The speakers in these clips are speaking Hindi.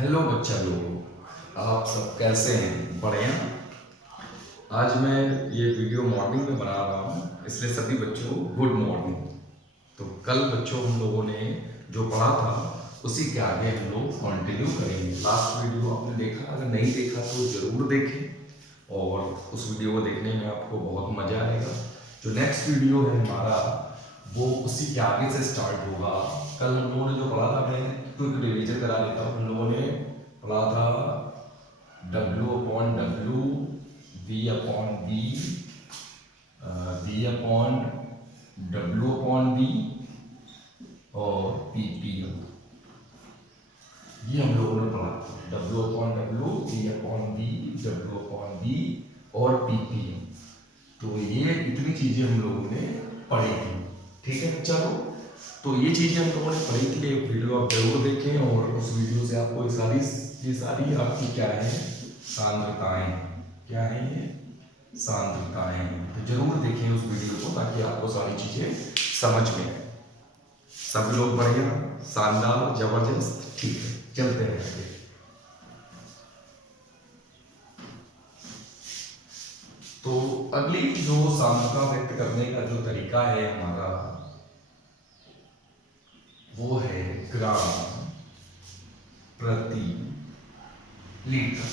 हेलो बच्चा लोगों, आप सब कैसे हैं? बढ़िया। आज मैं ये वीडियो मॉर्निंग में बना रहा हूँ, इसलिए सभी बच्चों को गुड मॉर्निंग। तो कल बच्चों हम लोगों ने जो पढ़ा था उसी के आगे हम लोग कंटिन्यू करेंगे। लास्ट वीडियो आपने देखा, अगर नहीं देखा तो जरूर देखें और उस वीडियो को देखने में आपको बहुत मजा आएगा। जो नेक्स्ट वीडियो है हमारा वो उसी के आगे से स्टार्ट होगा। कल हम लोगों ने जो पढ़ा था, मैं क्विक रिवीजन करा देता हूँ। हम लोगों ने पढ़ा था W/W, V/V, V/W/V और PPM। ये हम लोगों ने पढ़ा था W/W, V/V, W/V और PPM। तो ये इतनी चीजें हम लोगों ने पढ़ी थी। ठीक है, चलो तो ये चीजें हम लोगों ने पढ़ी थी। एक वीडियो आप जरूर देखें और उस वीडियो से आपको ये सारी आपकी क्या है, सांद्रताएं, क्या है ये सांद्रताएं। तो जरूर देखें उस वीडियो को ताकि आपको सारी चीजें समझ में आए। सब लोग बढ़िया, शानदार, जबरदस्त। ठीक है, चलते हैं आगे। तो अगली जो सांद्रता व्यक्त करने का जो तरीका है हमारा वो है ग्राम प्रति लीटर।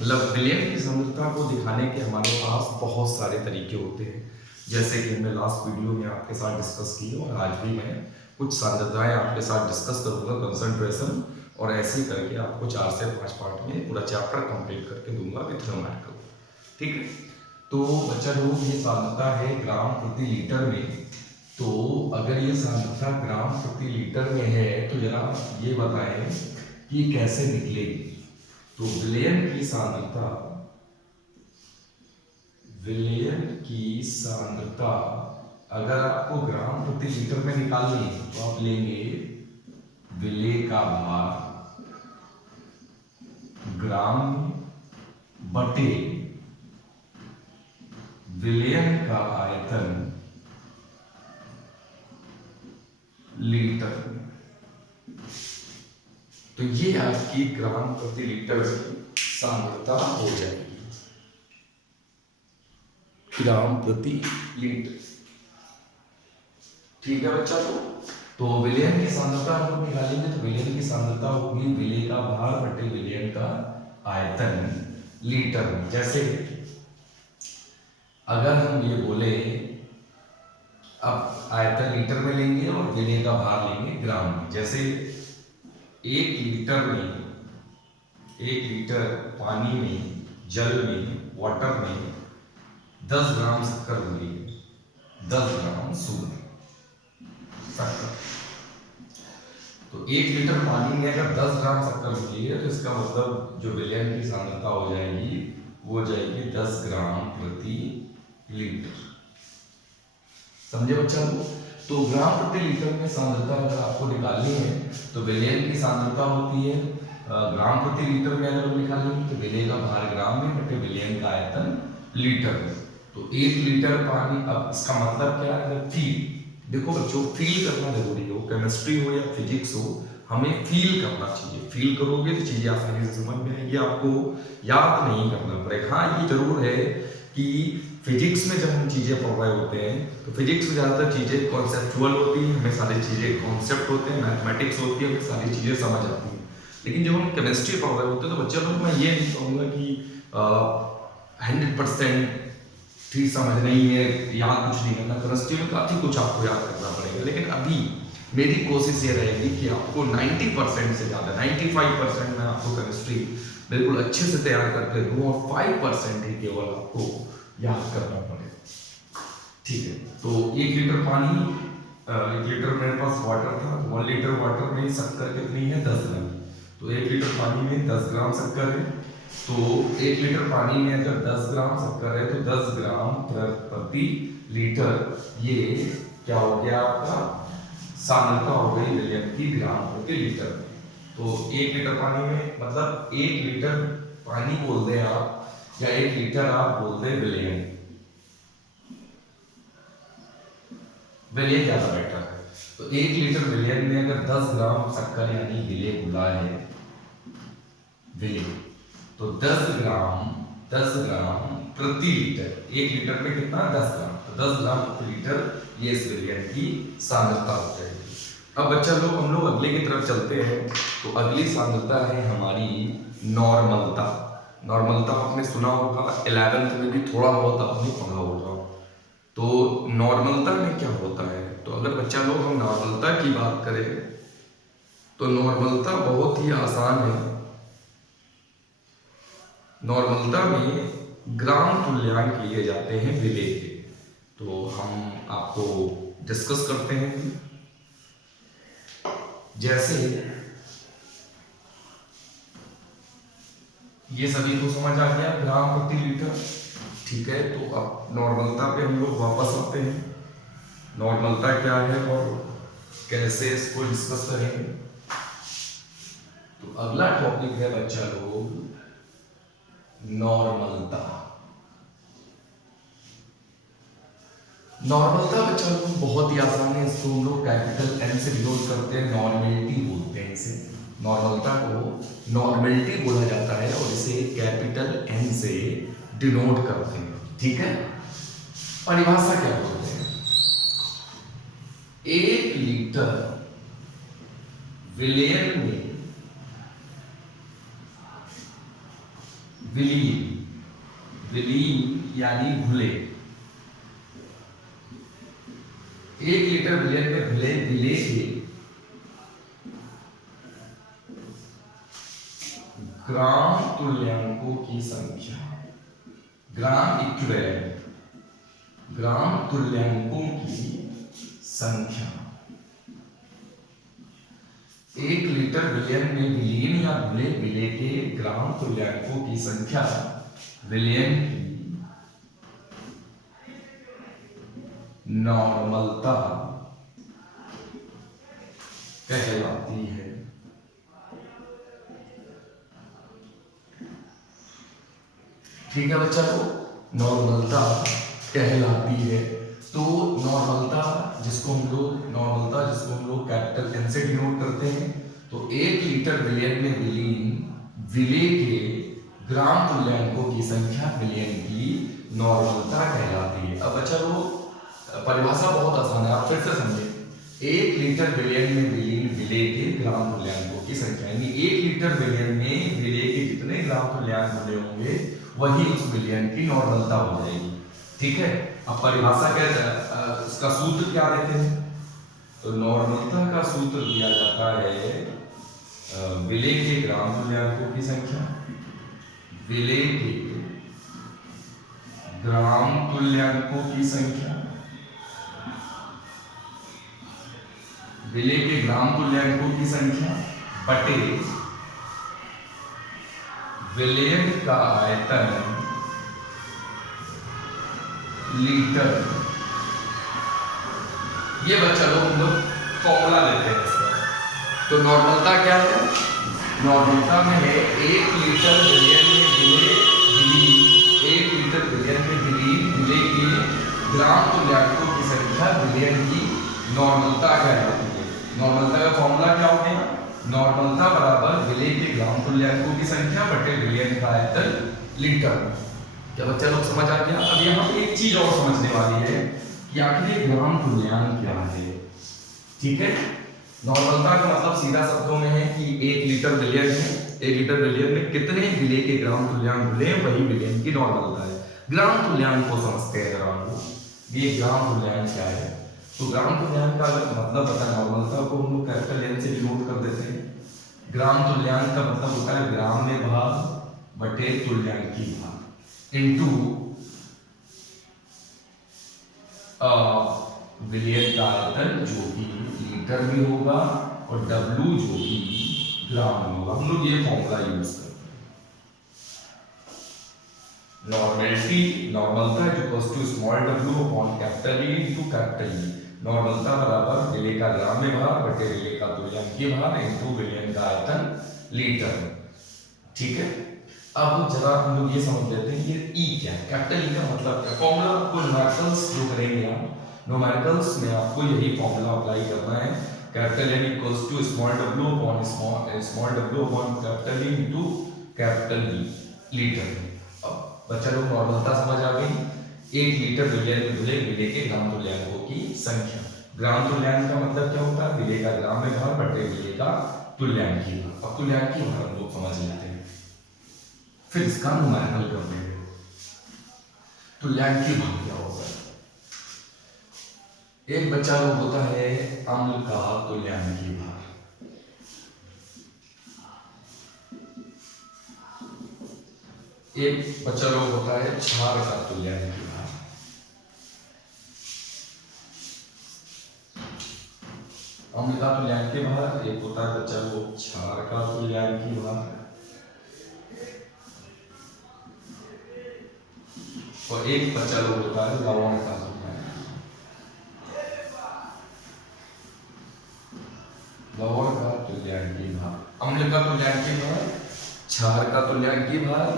मतलब विलयन की सांद्रता को दिखाने के हमारे पास बहुत सारे तरीके होते हैं, जैसे कि हमने लास्ट वीडियो में आपके साथ डिस्कस की और आज भी मैं कुछ सांद्रताएं आपके साथ डिस्कस करूंगा, कंसंट्रेशन, और ऐसे करके आपको 4 से 5 पार्ट में पूरा चैप्टर कंप्लीट करके दूंगा विथ न्यूमेरिकल। ठीक है, तो बच्चा लोग ये सांद्रता है ग्राम प्रति लीटर में। तो अगर ये सांद्रता ग्राम प्रति लीटर में है तो जरा ये बताएं कि ये कैसे निकलेगी। तो विलयन की सांद्रता अगर आपको ग्राम प्रति लीटर में निकालनी है तो आप लेंगे विलेय का भार ग्राम बटे विलयन का आयतन लीटर में। तो ये आपकी ग्राम प्रति लीटर की सांद्रता हो जाएगी, ग्राम प्रति लीटर। ठीक है बच्चा, तो विलयन की सांद्रता हम लोग निकालेंगे तो विलयन की सांद्रता होगी विलेय का भार बटे विलयन का आयतन लीटर में। जैसे अगर हम ये बोले, अब आयतन लीटर में लेंगे और विलेय का भार लेंगे ग्राम में। जैसे 1 लीटर पानी में, जल में, वाटर में 10 ग्राम शक्कर होगी, 10 ग्राम शुद्ध शक्कर। तो 1 लीटर पानी में अगर 10 ग्राम शक्कर मिली है तो इसका मतलब जो विलयन की सांद्रता हो जाएगी वो हो जाएगी 10 ग्राम प्रति लीटर। समझे बच्चा लोग? तो ग्राम प्रति लीटर में सांद्रता अगर आपको निकालनी है तो विलयन की सांद्रता होती है ग्राम प्रति लीटर में। अगर निकालेंगे तो विलेय का भार ग्राम में बटे विलयन का आयतन लीटर में। तो 1 लीटर पानी, अब इसका मतलब क्या है? फील। देखो बच्चों, फील करना जरूरी हो, केमिस्ट्री हो या फिजिक्स हो, हमें फील करना चाहिए। फील करोगे तो चीजें आसानी से समझ में आएगी, आपको याद नहीं करना पड़ेगा। हाँ, ये जरूर है कि फिजिक्स में जब हम चीजें पढ़ रहे होते हैं तो फिजिक्स में ज्यादातर चीजें कॉन्सेप्चुअल होती हैं, हमें सारी चीजें कॉन्सेप्ट होते हैं, मैथमेटिक्स होती है, हमें सारी चीजें समझ आती हैं। लेकिन जब हम केमिस्ट्री पढ़ रहे होते हैं तो बच्चे लोग, मैं ये नहीं कहूँगा कि 100% ठीक समझ नहीं है, याद कुछ नहीं करना। केमिस्ट्री में काफी कुछ आपको याद करना पड़ेगा, लेकिन अभी मेरी कोशिश ये रहेगी कि आपको 90% से ज्यादा 95% में आपको केमिस्ट्री बिल्कुल अच्छे से तैयार करके दूं और 5% ही केवल आपको याद करना पड़ेगा। ठीक है, तो 1 लीटर पानी, 1 लीटर मेरे पास वाटर था, 1 लीटर वाटर में शक्कर कितनी है? 10 ग्राम। तो 1 लीटर पानी में 10 ग्राम शक्कर है। तो 1 लीटर पानी में अगर 10 ग्राम शक्कर है तो 10 ग्राम प्रति लीटर, ये क्या हो गया आपका? सांद्रता हो गई विलयन की ग्राम प्रति लीटर में। तो 1 लीटर पानी में, मतलब 1 लीटर पानी बोल दे आप या 1 लीटर आप बोल दे विलयन, विलयन ज्यादा बेटर है। तो 1 लीटर विलेन में अगर 10 ग्राम शक्कर यानी विले घुला है, विले, तो 10 ग्राम प्रति लीटर, 1 लीटर में कितना 10 ग्राम, तो 10 ग्राम प्रति लीटर ये इस विलेन की सांद्रता हो जाएगी। अब बच्चा लोग हम लोग अगले की तरफ चलते हैं। तो अगली सांद्रता है हमारी नॉर्मलता। नॉर्मलता आपने सुना होगा, 11th में भी थोड़ा बहुत आपने पढ़ा होगा। तो नॉर्मलता में क्या होता है, तो अगर बच्चा लोग हम नॉर्मलता की बात करें तो नॉर्मलता बहुत ही आसान है। नॉर्मलता में ग्राम तुल्यांक लिए जाते हैं विले के, तो हम आपको डिस्कस करते हैं। जैसे ये सभी को समझ आ गया ग्राम प्रति लीटर, ठीक है। तो अब नॉर्मलता पे हम लोग वापस आते हैं, नॉर्मलता क्या है और कैसे इसको डिस्कस करेंगे। तो अगला टॉपिक है बच्चा लोग नॉर्मलता। नॉर्मलता बच्चा लोग बहुत ही आसान है, इसको हम लोग कैपिटल एन से डिनोट करते हैं, नॉर्मेलिटी बोलते हैं इसे। नॉर्मलता को नॉर्मेलिटी बोला जाता है और इसे कैपिटल एन से डिनोट करते हैं, ठीक है। परिभाषा क्या बोलते हैं, 1 लीटर विलेन में विलीन, विलीन यानी घुले, 1 लीटर विलेन में घुले विले के ग्राम तुल्यांकों की संख्या, ग्राम इक्विवेलेंट, ग्राम तुल्यांकों की संख्या। 1 लीटर विलेन में विलीन या घुले विले के ग्राम तुल्यांकों की संख्या विलेन की नॉर्मलता कहलाती है। ठीक है बच्चा, को नॉर्मलता कहलाती है। तो नॉर्मलता जिसको हम लोग कैपिटल एन से डिनोट करते हैं, तो 1 लीटर विलेन में विलीन विले के ग्राम तुल्यांकों की संख्या विलेन की नॉर्मलता कहलाती है। अब बच्चा लोग परिभाषा बहुत आसान है, आप फिर से समझे। 1 लीटर विलेन में विलीन विले के ग्राम तुल्यांकों की संख्या, यानी 1 लीटर विलेन में विले के जितने ग्राम तुल्यांक मिले होंगे वही उस विलेन की नॉर्मलता हो जाएगी, ठीक है। अब परिभाषा क्या, इसका सूत्र क्या देते हैं, तो नॉर्मलता का सूत्र दिया जाता है विले के ग्राम तुल्यांकों की संख्या, विले के ग्राम तुल्यांकों की संख्या, विले के ग्राम तुल्यांकों की संख्या बटे विलेन का आयतन लीटर। ये बच्चा लोग हम लोग फॉर्मूला लेते हैं इसका। तो नॉर्मलता क्या है, नॉर्मलता में है 1 लीटर विलेन में विले, 1 लीटर विलेन में विले के ग्राम तुल्यांकों की संख्या विलेन की नॉर्मलता कहलाती है। नॉर्मलता का फॉर्मूला क्या हो गया, नॉर्मलता बराबर विले के ग्राम तुल्यांकों की संख्या बटे विलेन का आयतन लीटर। क्या बच्चा लोग समझ आ गया। अब यहाँ पे एक चीज और समझने वाली है कि आखिर ग्राम तुल्यांक क्या है, ठीक है। नॉर्मलता का मतलब सीधा शब्दों में है कि 1 लीटर विलेन है, 1 लीटर विलेन में कितने विले के ग्राम तुल्यांक मिले वही विलेन की नॉर्मलता है। ग्राम तुल्यांक को समझते हैं अगर हम लोग, ये ग्राम तुल्यांक क्या है। तो ग्राम तुल्यांक का अगर मतलब पता है, नॉर्मलता को हम लोग कैपिटल एन से डिनोट कर देते हैं। ग्राम तुल्यांक का मतलब होता है ग्राम में भाग बटे तुल्यांकी भाग इनटू विलेन का आयतन जो कि लीटर में होगा और W जो कि ग्राम में होगा। हम लोग ये फॉर्मूला यूज करते हैं। नॉर्मेलिटी, नॉर्मलता equals to small w upon capital E into capital E। नॉर्मलता बराबर विले का ग्राम में भाग बटे विले का तुल्यांकीय भाग इनटू विलेन का आयतन लीटर में, ठीक है। अब जरा हम लोग ये समझ लेते हैं कि E क्या है, कैपिटल E का मतलब क्या। फॉर्मूला आपको न्यूमेरिकल्स जो करेंगे आप, न्यूमेरिकल्स में आपको यही फॉर्मूला अप्लाई करना है, capital N equals to small w upon small w upon capital E into capital B litre. अब बच्चा लोग नॉर्मलता समझ आ गई। 1 लीटर विलय में घुले विलय के ग्राम तुल्यांकों की संख्या। ग्राम तुल्यांक का मतलब क्या होता है? विलय का ग्राम में भार बटे विलय का तुल्यांकी भार। अब तुल्यांकी भार हम लोग समझ लेते हैं, फिर इसका न्यूमेरिकल कर देंगे। तुल्यांकी भार क्या होता है? एक बच्चा लोग होता है अम्ल का तुल्यांकी भार, एक बच्चा लोग होता है क्षार का तुल्यांकी भार। अम्ल का तुल्यांकी भार, एक होता है बच्चा लोग क्षार का तुल्यांकी भार, और एक बच्चा लोग होता है लवण का तुल्यांकी। लवण का तुल्यांकी भार, अम्ल का तुल्यांकी भार, क्षार का तुल्यांकी भार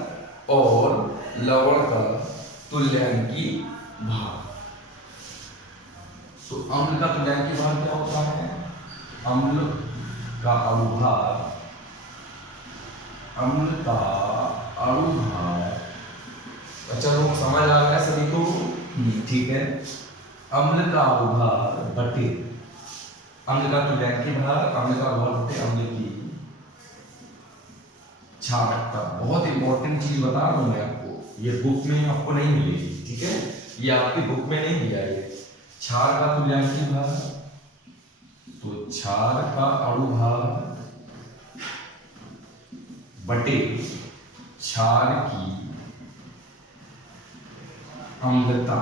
और लवण का तुल्यांकी भार। तो अम्ल का तुल्यांकी भार क्या होता है? अम्ल का अणुभार, अम्ल का अणुभार। अच्छा लोग समझ आ गया सभी को? ठीक है। अम्ल का अणुभार बटे अम्ल का तुल्यांकी भार, अम्ल का अणुभार बटे अम्ल की क्षारकता। बहुत इंपॉर्टेंट चीज बता रहा हूं मैं आपको, ये बुक में आपको नहीं मिलेगी, ठीक है? ये आपकी बुक में नहीं दिया है। क्षार का तुल्यांकी भार, तो क्षार का अणुभार बटे क्षार की अम्लता,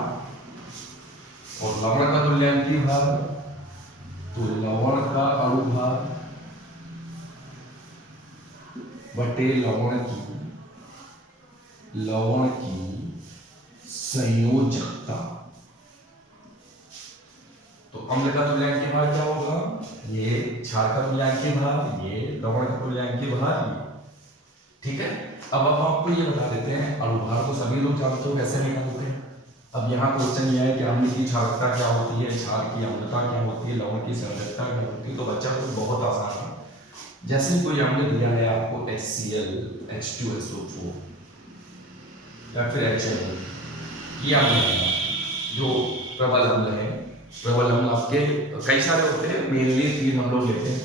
और लवण का तुल्यांकी भार, तो लवण का अणुभार बटे लवण की संयोजकता। तो अम्ल का तुल्यांकी भार क्या होगा? ये क्षार का तुल्यांकी भार, ये लवण का तुल्यांकी भार, ठीक है। अब आपको ये बता देते हैं, अणुभार को सभी लोग जानते हो कैसे निकालते हैं। अब यहाँ क्वेश्चन ये है कि अम्ल की क्षारकता क्या होती है, क्षार की अम्लता क्या होती है, लवण की संयोजकता क्या होती है। तो बच्चा को बहुत आसान है। जैसे कोई अम्ल दिया है आपको HCl, H2SO4 या फिर HNO, ये अम्ल है जो प्रबल अम्ल है। प्रबल अम्ल आपके कई सारे होते हैं, मेनली 3 हम लोग लेते हैं।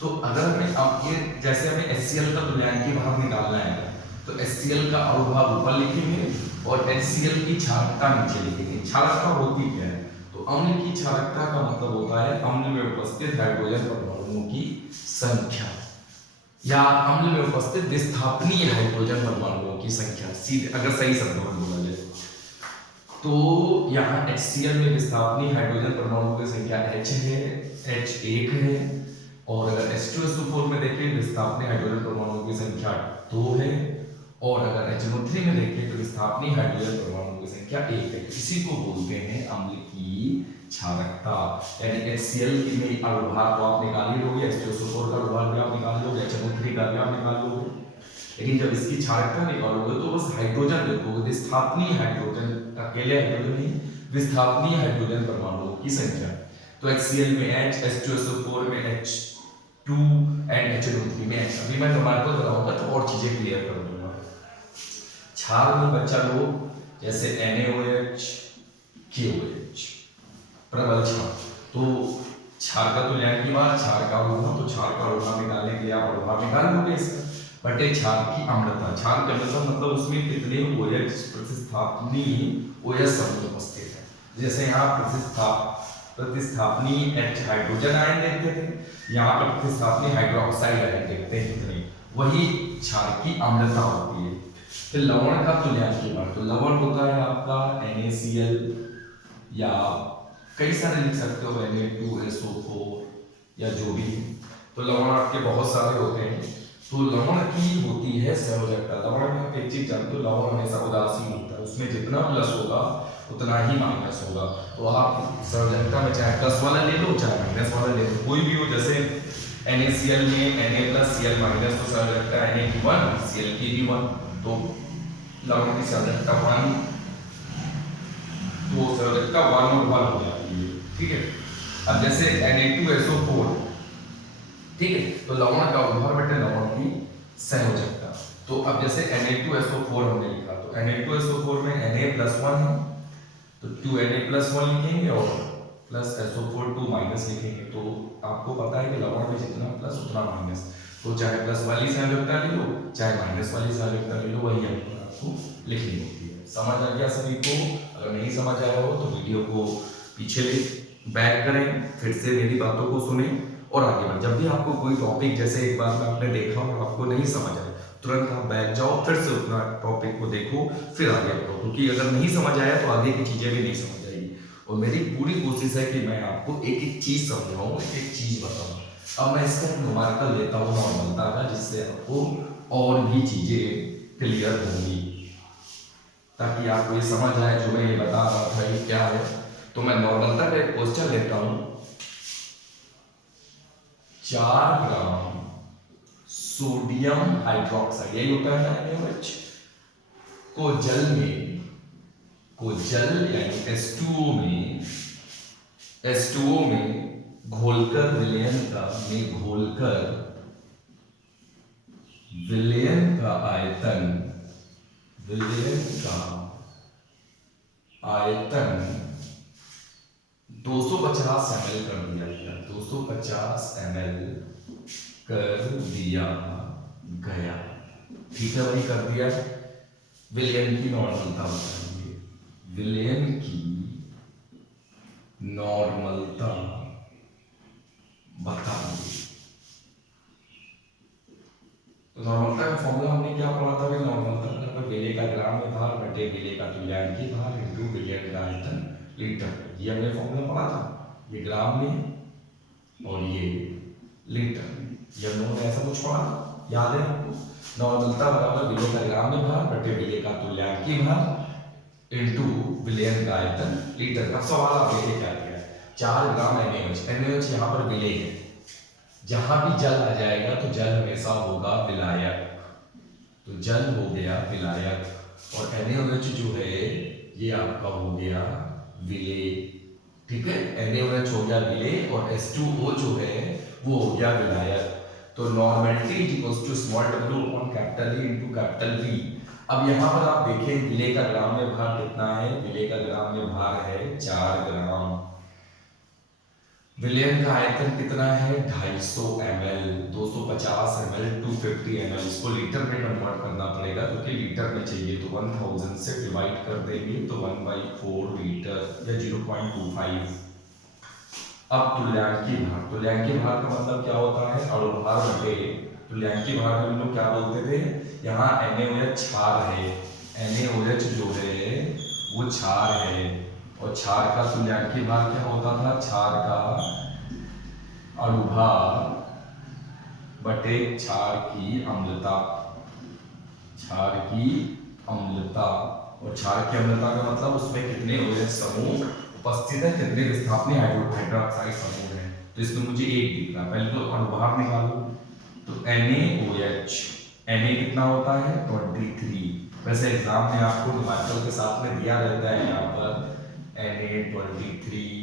तो अगर हमें अब ये जैसे हमें HCl का तुल्यांकी भार निकालना है, तो HCl का अणुभार ऊपर लिखेंगे और HCl की क्षारकता नीचे लिखेंगे। क्षारकता होती क्या है? तो अम्ल की क्षारकता का मतलब होता है अम्ल में उपस्थित हाइड्रोजन परमाणुओं की संख्या, या अम्ल में उपस्थित विस्थापनीय हाइड्रोजन परमाणुओं की संख्या। सीधे अगर सही शब्दों में बोला जाए तो यहाँ HCl में विस्थापनीय हाइड्रोजन परमाणुओं की संख्या H है, H1 है, और अगर H2SO4 में देखें विस्थापनीय हाइड्रोजन परमाणुओं की संख्या 2 है, और अगर HNO3 में देखें तो विस्थापनीय हाइड्रोजन परमाणुओं की संख्या 1 है। इसी को बोलते हैं अम्ल की क्षारकता। यानी HCl में अणुभार तो आप निकाल ही लोगे, H2SO4 का अणुभार भी आप निकाल लोगे, HNO3 का भी आप निकाल लोगे, लेकिन जब इसकी क्षारकता निकालोगे तो बस हाइड्रोजन देखोगे, विस्थापनीय हाइड्रोजन, अकेले हाइड्रोजन नहीं, विस्थापनीय हाइड्रोजन परमाणुओं की संख्या। तो HCl में H, H2SO4 में H2 एंड HNO3 में H। अभी मैं न्यूमेरिकल बताऊंगा तो और चीजें क्लियर कर दूंगा। क्षार में बच्चा लोग जैसे NaOH, KOH, प्रबल क्षार। तो क्षार का तुल्यांकी भार, क्षार का अणुभार, तो क्षार का अणुभार निकालने के लिए आप अणुभार निकाल लोगे इसका, बटे क्षार की अम्लता। क्षार की अम्लता मतलब उसमें कितने OH प्रतिस्थापनीय OH समूह उपस्थित है। जैसे यहाँ प्रतिस्थापनीय H हाइड्रोजन आयन देखते थे, यहाँ पर प्रतिस्थापनीय हाइड्रोक्साइड आयन देखते हैं कितने, वही क्षार की अम्लता होती है। फिर लवण का तुल्यांकी भार, तो लवण होता है आपका NaCl, या कई सारे लिख सकते हो Na2SO4 या जो भी। तो लवण आपके बहुत सारे होते हैं। तो लवण की होती है संयोजकता। लवण में आप एक चीज जानते हो, लवण हमेशा उदासीन होता है, उसमें जितना प्लस होगा उतना ही माइनस होगा। तो आप संयोजकता में चाहे प्लस वाला ले लो चाहे माइनस वाला ले लो, कोई भी हो। जैसे NaCl में Na+Cl- तो संयोजकता Na की 1, Cl की भी 1, तो लवण की संयोजकता 1, तो संयोजकता 1 और 1 हो जाती है। ठीक है। अब जैसे Na2SO4, ठीक है, तो लवण का उद्भव बटे लवण की संयोजकता। तो अब जैसे Na2SO4 हमने लिखा, तो Na2SO4 में Na+1 है, तो 2Na+1 लिखेंगे और प्लस SO4 2 माइनस लिखेंगे। तो आपको पता है कि लवण में जितना प्लस उतना माइनस, तो चाहे प्लस वाली संयोजकता ले लो चाहे माइनस वाली संयोजकता ले लो, वही आपको लिखनी होती है। समझ आ गया सभी को? अगर नहीं समझ आया हो तो वीडियो को पीछे ले बैक करें, फिर से मेरी बातों को सुने और आगे बढ़ें। जब भी आपको कोई टॉपिक जैसे एक बार में आपने देखा और आपको नहीं समझ आया, तुरंत आप बैठ जाओ, फिर से उतना टॉपिक को देखो, फिर आगे बढ़ो, क्योंकि अगर नहीं समझ आया तो आगे की चीजें भी नहीं समझ आएगी। और मेरी पूरी कोशिश है कि मैं आपको एक एक चीज समझाऊं, एक एक चीज बताऊं। अब मैं इसका न्यूमेरिकल लेता हूँ नॉर्मलता का, जिससे आपको और भी चीजें क्लियर होंगी, ताकि आपको ये समझ आए जो मैं ये बता रहा था ये क्या है। तो मैं नॉर्मलता का एक क्वेश्चन लेता हूं। 4 ग्राम सोडियम हाइड्रोक्साइड, यही होता है ना NaOH, को जल यानी H2O में घोलकर विलयन का आयतन 250 ml कर दिया गया, 250 ml कर दिया गया, ठीक है भाई, कर दिया। विलयन की नॉर्मलता बताइए, विलयन की नॉर्मलता बताइए। तो नॉर्मलता का फॉर्मूला हमने क्या पढ़ा था? नॉर्मलता बराबर विलेय का ग्राम में भार बटे विलेय का तुल्यांकीय भार इनटू विलयन का आयतन लीटर। ये हमने फॉर्मूला पढ़ा था, ये ग्राम में और ये लीटर में, ये हम लोगों ने ऐसा कुछ पढ़ा था, याद है आपको? नॉर्मलता बराबर विलेय का ग्राम में भार बटे विलेय का तुल्यांकीय भार इनटू विलयन का आयतन लीटर। अब सवाल आप देखिए क्या दिया है, 4 ग्राम NaOH यहाँ पर विलेय है, जहां भी जल आ जाएगा तो जल हमेशा होगा विलायक, तो जल हो गया विलायक, और NaOH जो है ये आपका हो गया विलेय, ठीक है। NaOH हो गया विलेय और H2O जो है वो हो गया विलायक। तो normality is equals to small w upon capital E into capital V। अब यहाँ पर आप देखें विलेय का ग्राम में भार कितना है, विलेय का ग्राम में भार है 4 ग्राम, विलयन का आयतन कितना है 250 ml, 250 ml 250 ml, इसको लीटर में कन्वर्ट करना पड़ेगा क्योंकि लीटर में चाहिए, तो 1000 से डिवाइड कर देंगे तो 1/4 लीटर या 0.25। अब तुल्यांकीय भार का मतलब क्या होता है? अणुभार बटे तुल्यांकीय भार में हम लोग क्या बोलते थे, यहाँ NaOH क्षार है, NaOH जो है वो क्षार है, और क्षार का तुल्यांकीय भार क्या होता था? क्षार का अणुभार बटे क्षार की अम्लता, और क्षार की अम्लता का मतलब उसमें कितने OH समूह उपस्थित है, कितने विस्थापनीय हाइड्रोक्साइड समूह है। तो इसमें मुझे एक दिख रहा है, पहले तो अणुभार निकालो, तो NaOH, Na कितना होता है 23। वैसे एग्जाम में आपको न्यूमेरिकल के साथ में दिया रहता है यहाँ पर Na23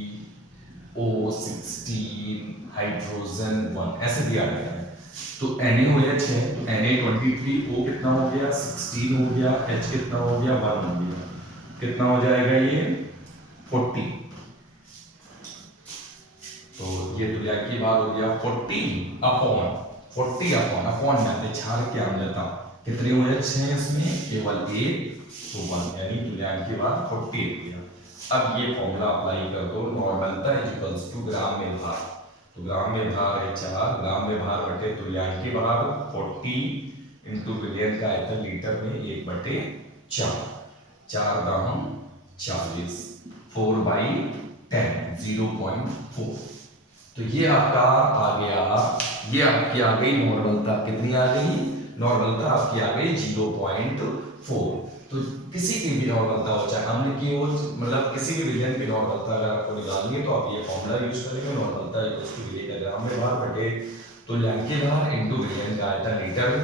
O16 हाइड्रोजन 1 ऐसे दिया गया है। तो NaOH है तो Na23 O कितना हो गया 16 हो गया, H कितना हो गया 1 हो गया, कितना हो जाएगा ये 40। तो ये तुल्यांकीय भार हो गया 40 अपॉन जाते क्षार की अम्लता, कितने OH हैं इसमें? केवल एक, तो 1, यानी तुल्यांकीय भार 40 हो गया। अब ये फॉर्मूला अप्लाई कर दो, नॉर्मलता इज इक्वल्स टू ग्राम में भार, तो ग्राम में भार है 4, ग्राम में भार बटे तुल्यांकीय भार 40 इनटू विलयन का आयतन लीटर में 1/4, 4 दाम 40, 4/10 0.4। तो ये आपका आ गया, ये आपकी आ गई नॉर्मलता, कितनी आ गई? नॉर्मलता आपकी आ गई 0.4। तो किसी की भी नॉर्मलता हो, चाहे अम्ल की हो, मतलब किसी भी विलयन की नॉर्मलता अगर आपको निकालनी है तो आप ये फॉर्मूला यूज करेंगे, नॉर्मलता इक्वल्स टू विलेय का ग्राम में भार बटे तुल्यांकीय भार इनटू विलयन का आयतन लीटर में।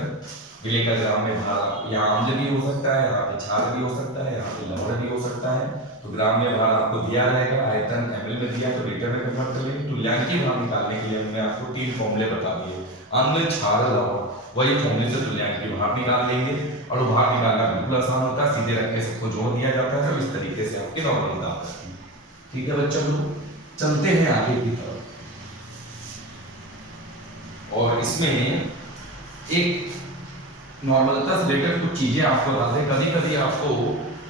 विलेय का ग्राम में भार यहाँ अम्ल भी हो सकता है, यहाँ पे क्षार भी हो सकता है, यहाँ पे लवण भी हो सकता है, तो ग्राम में भार आपको दिया रहेगा, आयतन ml में दिया तो लीटर में कन्वर्ट कर लेंगे। तुल्यांकीय भार निकालने के लिए हमने आपको 3 फॉर्मूले बता दिए। अन्य क्षार वही फॉर्मूले से तुल्यांकीय भार निकाल लेंगे और वो भार निकालना बिल्कुल आसान होता है, सीधे रख के सबको जोड़ दिया जाता है, तो इस तरीके से आपकी नॉर्मलता आती है। ठीक है बच्चों, चलते हैं आगे की तरफ। और इसमें एक नॉर्मलता से रिलेटेड कुछ चीजें आपको बताते हैं। कभी कभी आपको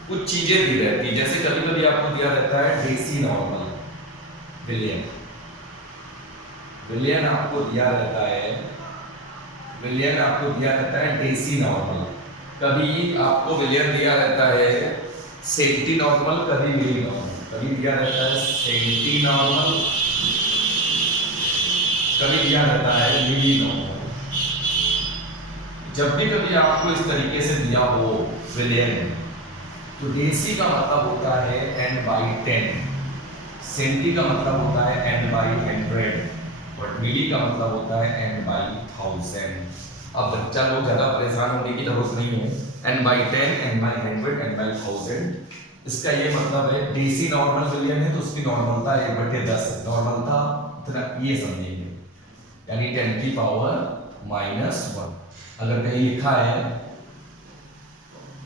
कुछ चीजें दी रहती है, जैसे कभी कभी आपको दिया रहता है डेसी नॉर्मल विलियन। विलियन आपको दिया रहता है, विलियन आपको दिया रहता है डेसी नॉर्मल। कभी आपको विलियन दिया रहता है सेंटी नॉर्मल, कभी मिली नॉर्मल। कभी दिया रहता है सेंटी नॉर्मल, कभी दिया रहता है मिली नॉर्मल। जब भी कभी आपको इस तरीके से दिया हो विलियन, तो डेसी का मतलब होता है n/10, सेंटी का मतलब होता है n/100 और मिली का मतलब होता है n/1000। अब बच्चा लोग ज्यादा परेशान होने की जरूरत नहीं है। n/10, n/100, n/1000 इसका ये मतलब है डेसी नॉर्मल विलियन है तो उसकी नॉर्मलता 1/10 है। नॉर्मलता इतना ये समझेंगे, यानी 10⁻⁻1। अगर कहीं लिखा है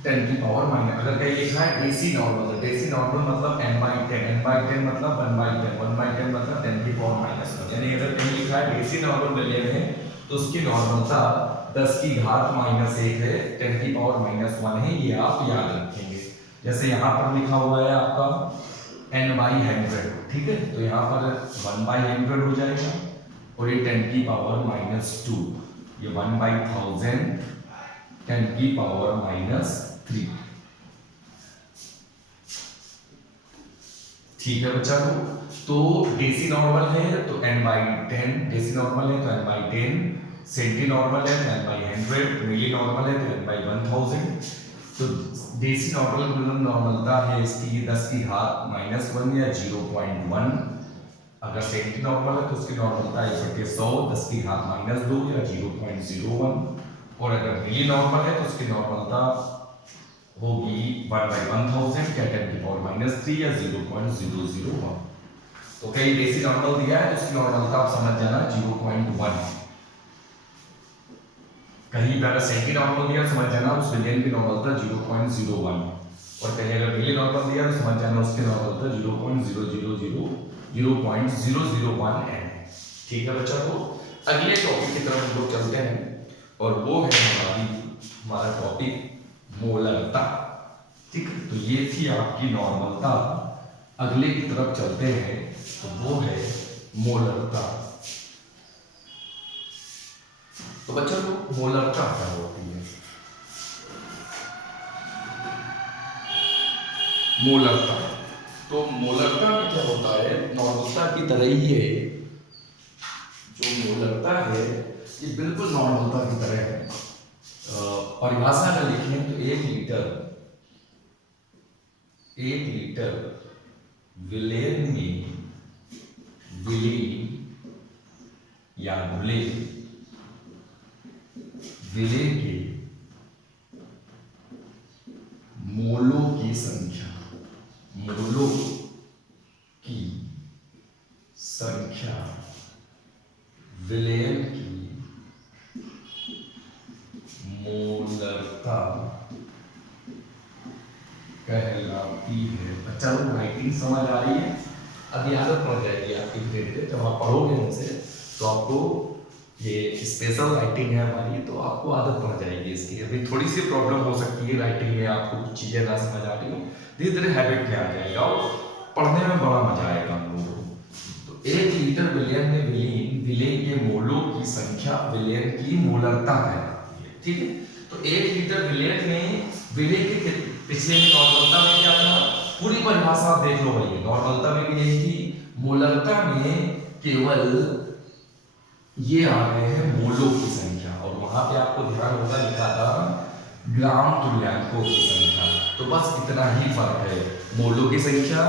10⁻⁻, अगर कहीं लिखा है डेसी नॉर्मल, तो डेसी नॉर्मल मतलब n/10, n/10 मतलब 1/10, 1/10 मतलब 10⁻⁻1। यानी अगर कहीं लिखा है डेसी नॉर्मल विलियन है तो उसकी नॉर्मलता 10⁻⁻1 है, 10⁻⁻1 है। ये आप याद रखेंगे। जैसे यहाँ पर लिखा हुआ है आपका n/100, ठीक है, तो यहाँ पर 1/100 हो जाएगा और ये 10⁻⁻2, ये 1/1000, 10⁻⁻3। ठीक है बच्चा लोग, तो डेसी नॉर्मल है तो n/10, डेसी नॉर्मल है तो n/10, सेंटी नॉर्मल है तो n/100, मिली नॉर्मल है तो n/1000। तो डेसी नॉर्मल मतलब नॉर्मलता है इसकी 10⁻⁻1 या 0.1। अगर सेंटी नॉर्मल है तो उसकी नॉर्मलता 1/100, 10⁻⁻2 या 0.01। और अगर मिली नॉर्मल है तो उसकी नॉर्मलता होगी 1/1000 या 10⁻⁻3 या 0.001। तो कहीं डेसी नॉर्मल दिया है तो उसकी नॉर्मलता आप समझ जाना 0.1। कहीं अगर सेंटी नॉर्मल दिया समझ जाना उस विलियन की नॉर्मलता 0.01। और कहीं अगर मिली नॉर्मल दिया तो समझ जाना उसकी नॉर्मलता 0.001 है। ठीक है बच्चा, तो अगले टॉपिक की तरफ हम लोग चलते हैं और वो है हमारा टॉपिक मोलरता। ठीक है, तो ये थी आपकी नॉर्मलता। अगले की तरफ चलते हैं तो वो है मोलरता। तो बच्चों को मोलरता क्या होती है? मोलरता, तो मोलरता में क्या होता है, नॉर्मलता की तरह ही है। जो मोलरता है ये बिल्कुल नॉर्मलता की तरह है। परिभाषा में लिखें तो 1 लीटर विलेन में विलेन या घुले विलेन के मोलों की संख्या, मोलों की संख्या विलेन की मोलरता कहलाती है। बच्चा लोग राइटिंग समझ आ रही है? अभी आदत पड़ जाएगी आपकी धीरे धीरे, जब आप पढ़ोगे उनसे तो आपको ये स्पेशल राइटिंग है हमारी, तो आपको आदत पड़ जाएगी इसकी। अभी थोड़ी सी प्रॉब्लम हो सकती है राइटिंग में, आपको कुछ चीजें ना समझ आ रही हो, धीरे धीरे हैबिट में आ जाएगा और पढ़ने में बड़ा मजा आएगा हम लोगों को। तो 1 लीटर विलेन में विलेन के मोलों की संख्या विलेन की मोलरता कहलाती है। ठीक है, तो 1 लीटर विलेन में विलेन के पिछले में नॉर्मलता में क्या था, पूरी परिभाषा आप देख लो भाई। नॉर्मलता में भी यही थी, मोलरता में केवल ये आ गए हैं मोलों की संख्या, और वहां पे आपको ध्यान होगा लिखा था ग्राम तुल्यांकों की संख्या। तो बस इतना ही फर्क है, मोलों की संख्या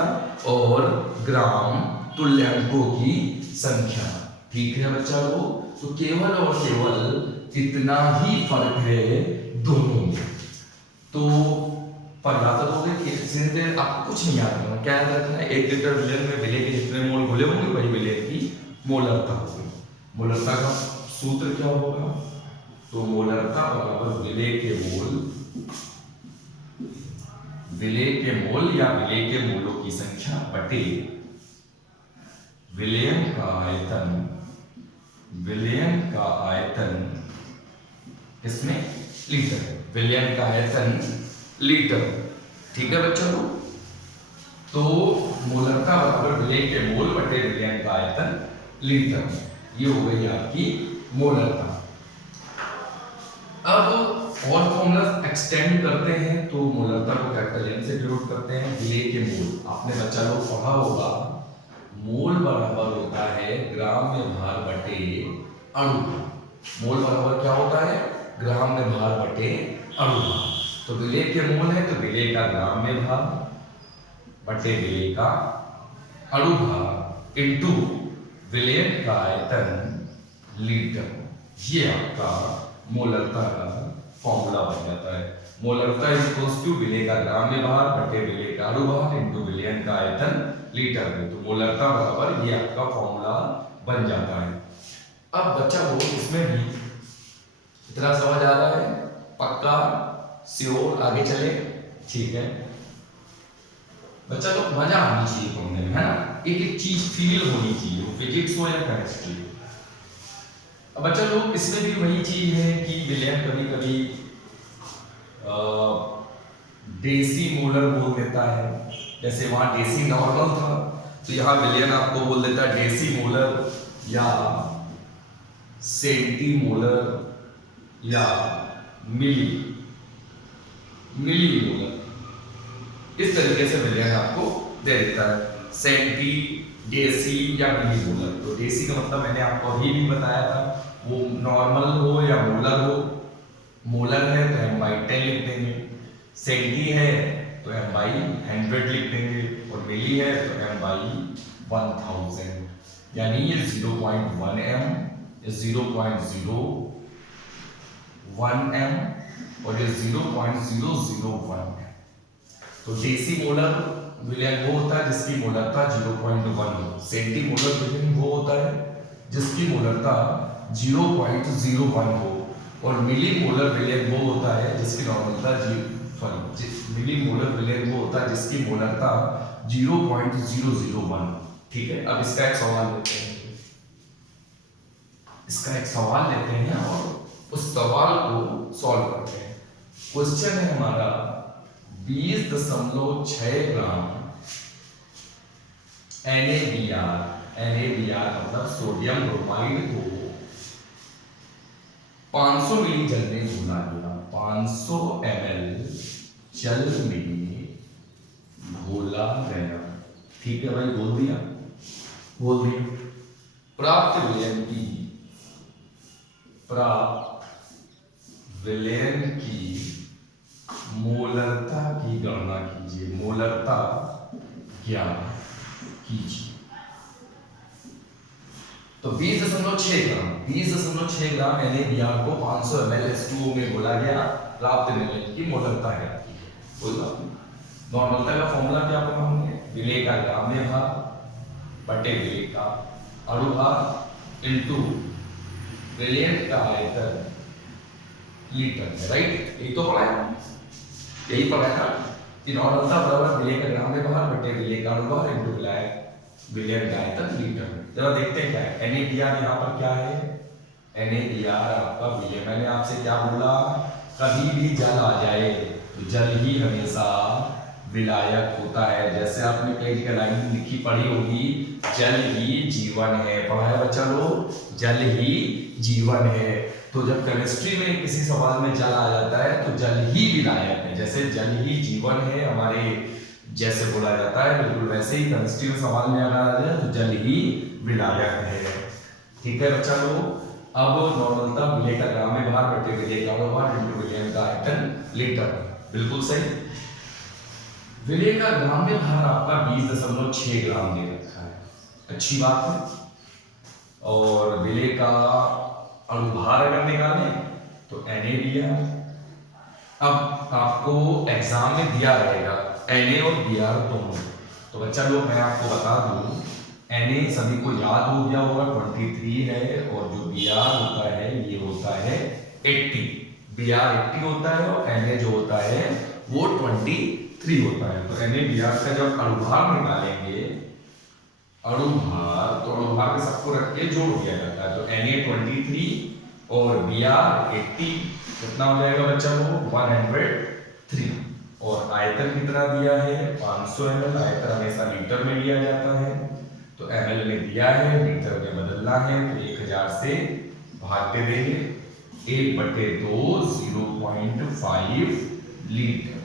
और ग्राम तुल्यांकों की संख्या। ठीक है बच्चा लोग, तो केवल और केवल इतना ही फर्क है दोनों में। तो पर लाता तो होगा कि सीधे आपको कुछ नहीं याद रखना। क्या याद रखना है? 1 लीटर विलेन में विलेय के जितने मोल घुले होंगे वही विलेय की मोलरता होगी। मोलरता का सूत्र क्या होगा? तो मोलरता बराबर विलेय के मोल, विलेय के मोल या विलेय के मोलों की संख्या बटे विलयन का आयतन, विलयन का आयतन इसमें लीटर, विलयन का आयतन लीटर। ठीक है बच्चों, तो मोलरता बराबर विलेय के मोल बटे विलयन का आयतन लीटर, ये हो गई आपकी मोलरता। अब और फॉर्मूला एक्सटेंड करते हैं तो मोलरता को कैपिटल एम से डिनोट करते हैं। विलेय के मोल आपने बच्चा लोग पढ़ा होगा, मोल बराबर होता है ग्राम में भार बटे अणु। मोल बराबर क्या होता है? ग्राम में भार बटे अणु भार। तो विलेय के मोल है तो विलेय का ग्राम में भार बटे विलेय का अणु भार इनटू विलयन का आयतन लीटर, ये आपका मोलरता का फॉर्मूला बन जाता है। मोलरता इज इक्वल्स टू विलेय का ग्राम में भार बटे विलेय का अणु भार इनटू विलयन का आयतन लीटर में। तो मोलरता बराबर ये आपका फॉर्मूला बन जाता है। अब बच्चा लोग इसमें भी इतना समझ आ रहा है? पक्का श्योर? आगे चले? ठीक है बच्चा लोग, मजा आनी चाहिए पढ़ने में, है ना? एक एक चीज फील होनी चाहिए, वो फिजिक्स हो या केमिस्ट्री। अब बच्चा लोग इसमें भी वही चीज है कि विलयन कभी कभी डेसी मोलर बोल देता है। जैसे वहां डेसी नॉर्मल था तो यहाँ विलयन आपको बोल देता है डेसी मोलर या सेंटी मोलर या मिली मोलर, इस तरीके से विलयन आपको दे देता है, सेंटी, डेसी या मिली मोलर। तो डेसी का मतलब मैंने आपको अभी भी बताया था, वो नॉर्मल हो या मोलर हो। मोलर है तो m/10 लिख देंगे, सेंटी है तो m/100 लिख देंगे, और मिली है तो m/1000, यानी ये 0.1 m, 0.01 m और ये 0.001 है। तो डेसी मोलर विलयन वो होता है जिसकी मोलरता 0.1 हो, सेंटी मोलर विलयन वो होता है जिसकी मोलरता 0.01 हो, और मिली मोलर विलयन वो होता है जिसकी नॉर्मलता मिली मोलर विलयन वो होता है जिसकी मोलरता 0.001। ठीक है, अब इसका एक सवाल लेते हैं, और उस सवाल को सॉल्व करते हैं। क्वेश्चन है हमारा 20.6 ग्राम NaBr मतलब सोडियम ब्रोमाइड को 500 मिली जल में घोला गया, 500 ml जल में घोला गया। ठीक है भाई, बोल दिया। प्राप्त विलयन की मोलरता की गणना कीजिए, मोलरता ज्ञात कीजिए। तो 20.6 ग्राम NaBr को 500 ml H2O में घोला गया, प्राप्त विलयन की मोलरता ज्ञात कीजिए। कोई बात नहीं, नॉर्मलता का फॉर्मूला क्या पढ़ा हमने? विलेय का ग्राम में भार बटे विलेय का अणु भार इनटू विलयन का आयतन लीटर में, राइट? यही तो पढ़ा है, यही पढ़ा था कि नॉर्मलता बराबर विलेय का ग्राम में भार बटे विलेय का अणु भार इनटू विलयन का आयतन लीटर में। जरा देखते हैं क्या है। NaBr यहाँ पर क्या है? NaBr आपका विलय, मैंने आपसे क्या बोला? कभी भी जल आ जाए तो जल ही हमेशा विलायक होता है। जैसे आपने कई जगह लाइन लिखी पढ़ी होगी, जल ही जीवन है। पढ़ा है बच्चा लोग, जल ही जीवन है। तो जब केमिस्ट्री में किसी सवाल में जल आ जाता है तो जल ही विलायक है। जैसे जल ही जीवन है हमारे, जैसे बोला जाता है, बिल्कुल वैसे ही केमिस्ट्री में सवाल में अगर आ जाए तो जल ही विलायक है। ठीक है बच्चा लोग, अब नॉर्मलता विलेय का ग्राम में भार बटे विलेय का अणु भार इनटू विलयन का आयतन लीटर, बिल्कुल सही। विलेय का ग्राम में भार आपका 20.6 ग्राम दे रखा है, अच्छी बात है। और विलेय का अणु भार अगर निकालें तो NaBr, अब आपको एग्जाम में दिया रहेगा Na और Br दोनों। तो बच्चा लोग मैं आपको बता दूं, Na सभी को याद हो गया होगा 23 है, और जो Br होता है ये होता है 80। Br 80 होता है और Na जो होता है वो 23 होता है। तो Na Br का जब अणुभार निकालेंगे, अणुभार, तो अणुभार में सबको रख के जोड़ दिया जाता है। तो Na 23 और Br 80 कितना हो जाएगा बच्चा वो 103। और आयतन कितना दिया है 500 ml। आयतन हमेशा लीटर में लिया जाता है, तो ml में दिया है, लीटर में बदलना है, तो 1000 से भाग दे देंगे, 1/2 0.5 लीटर।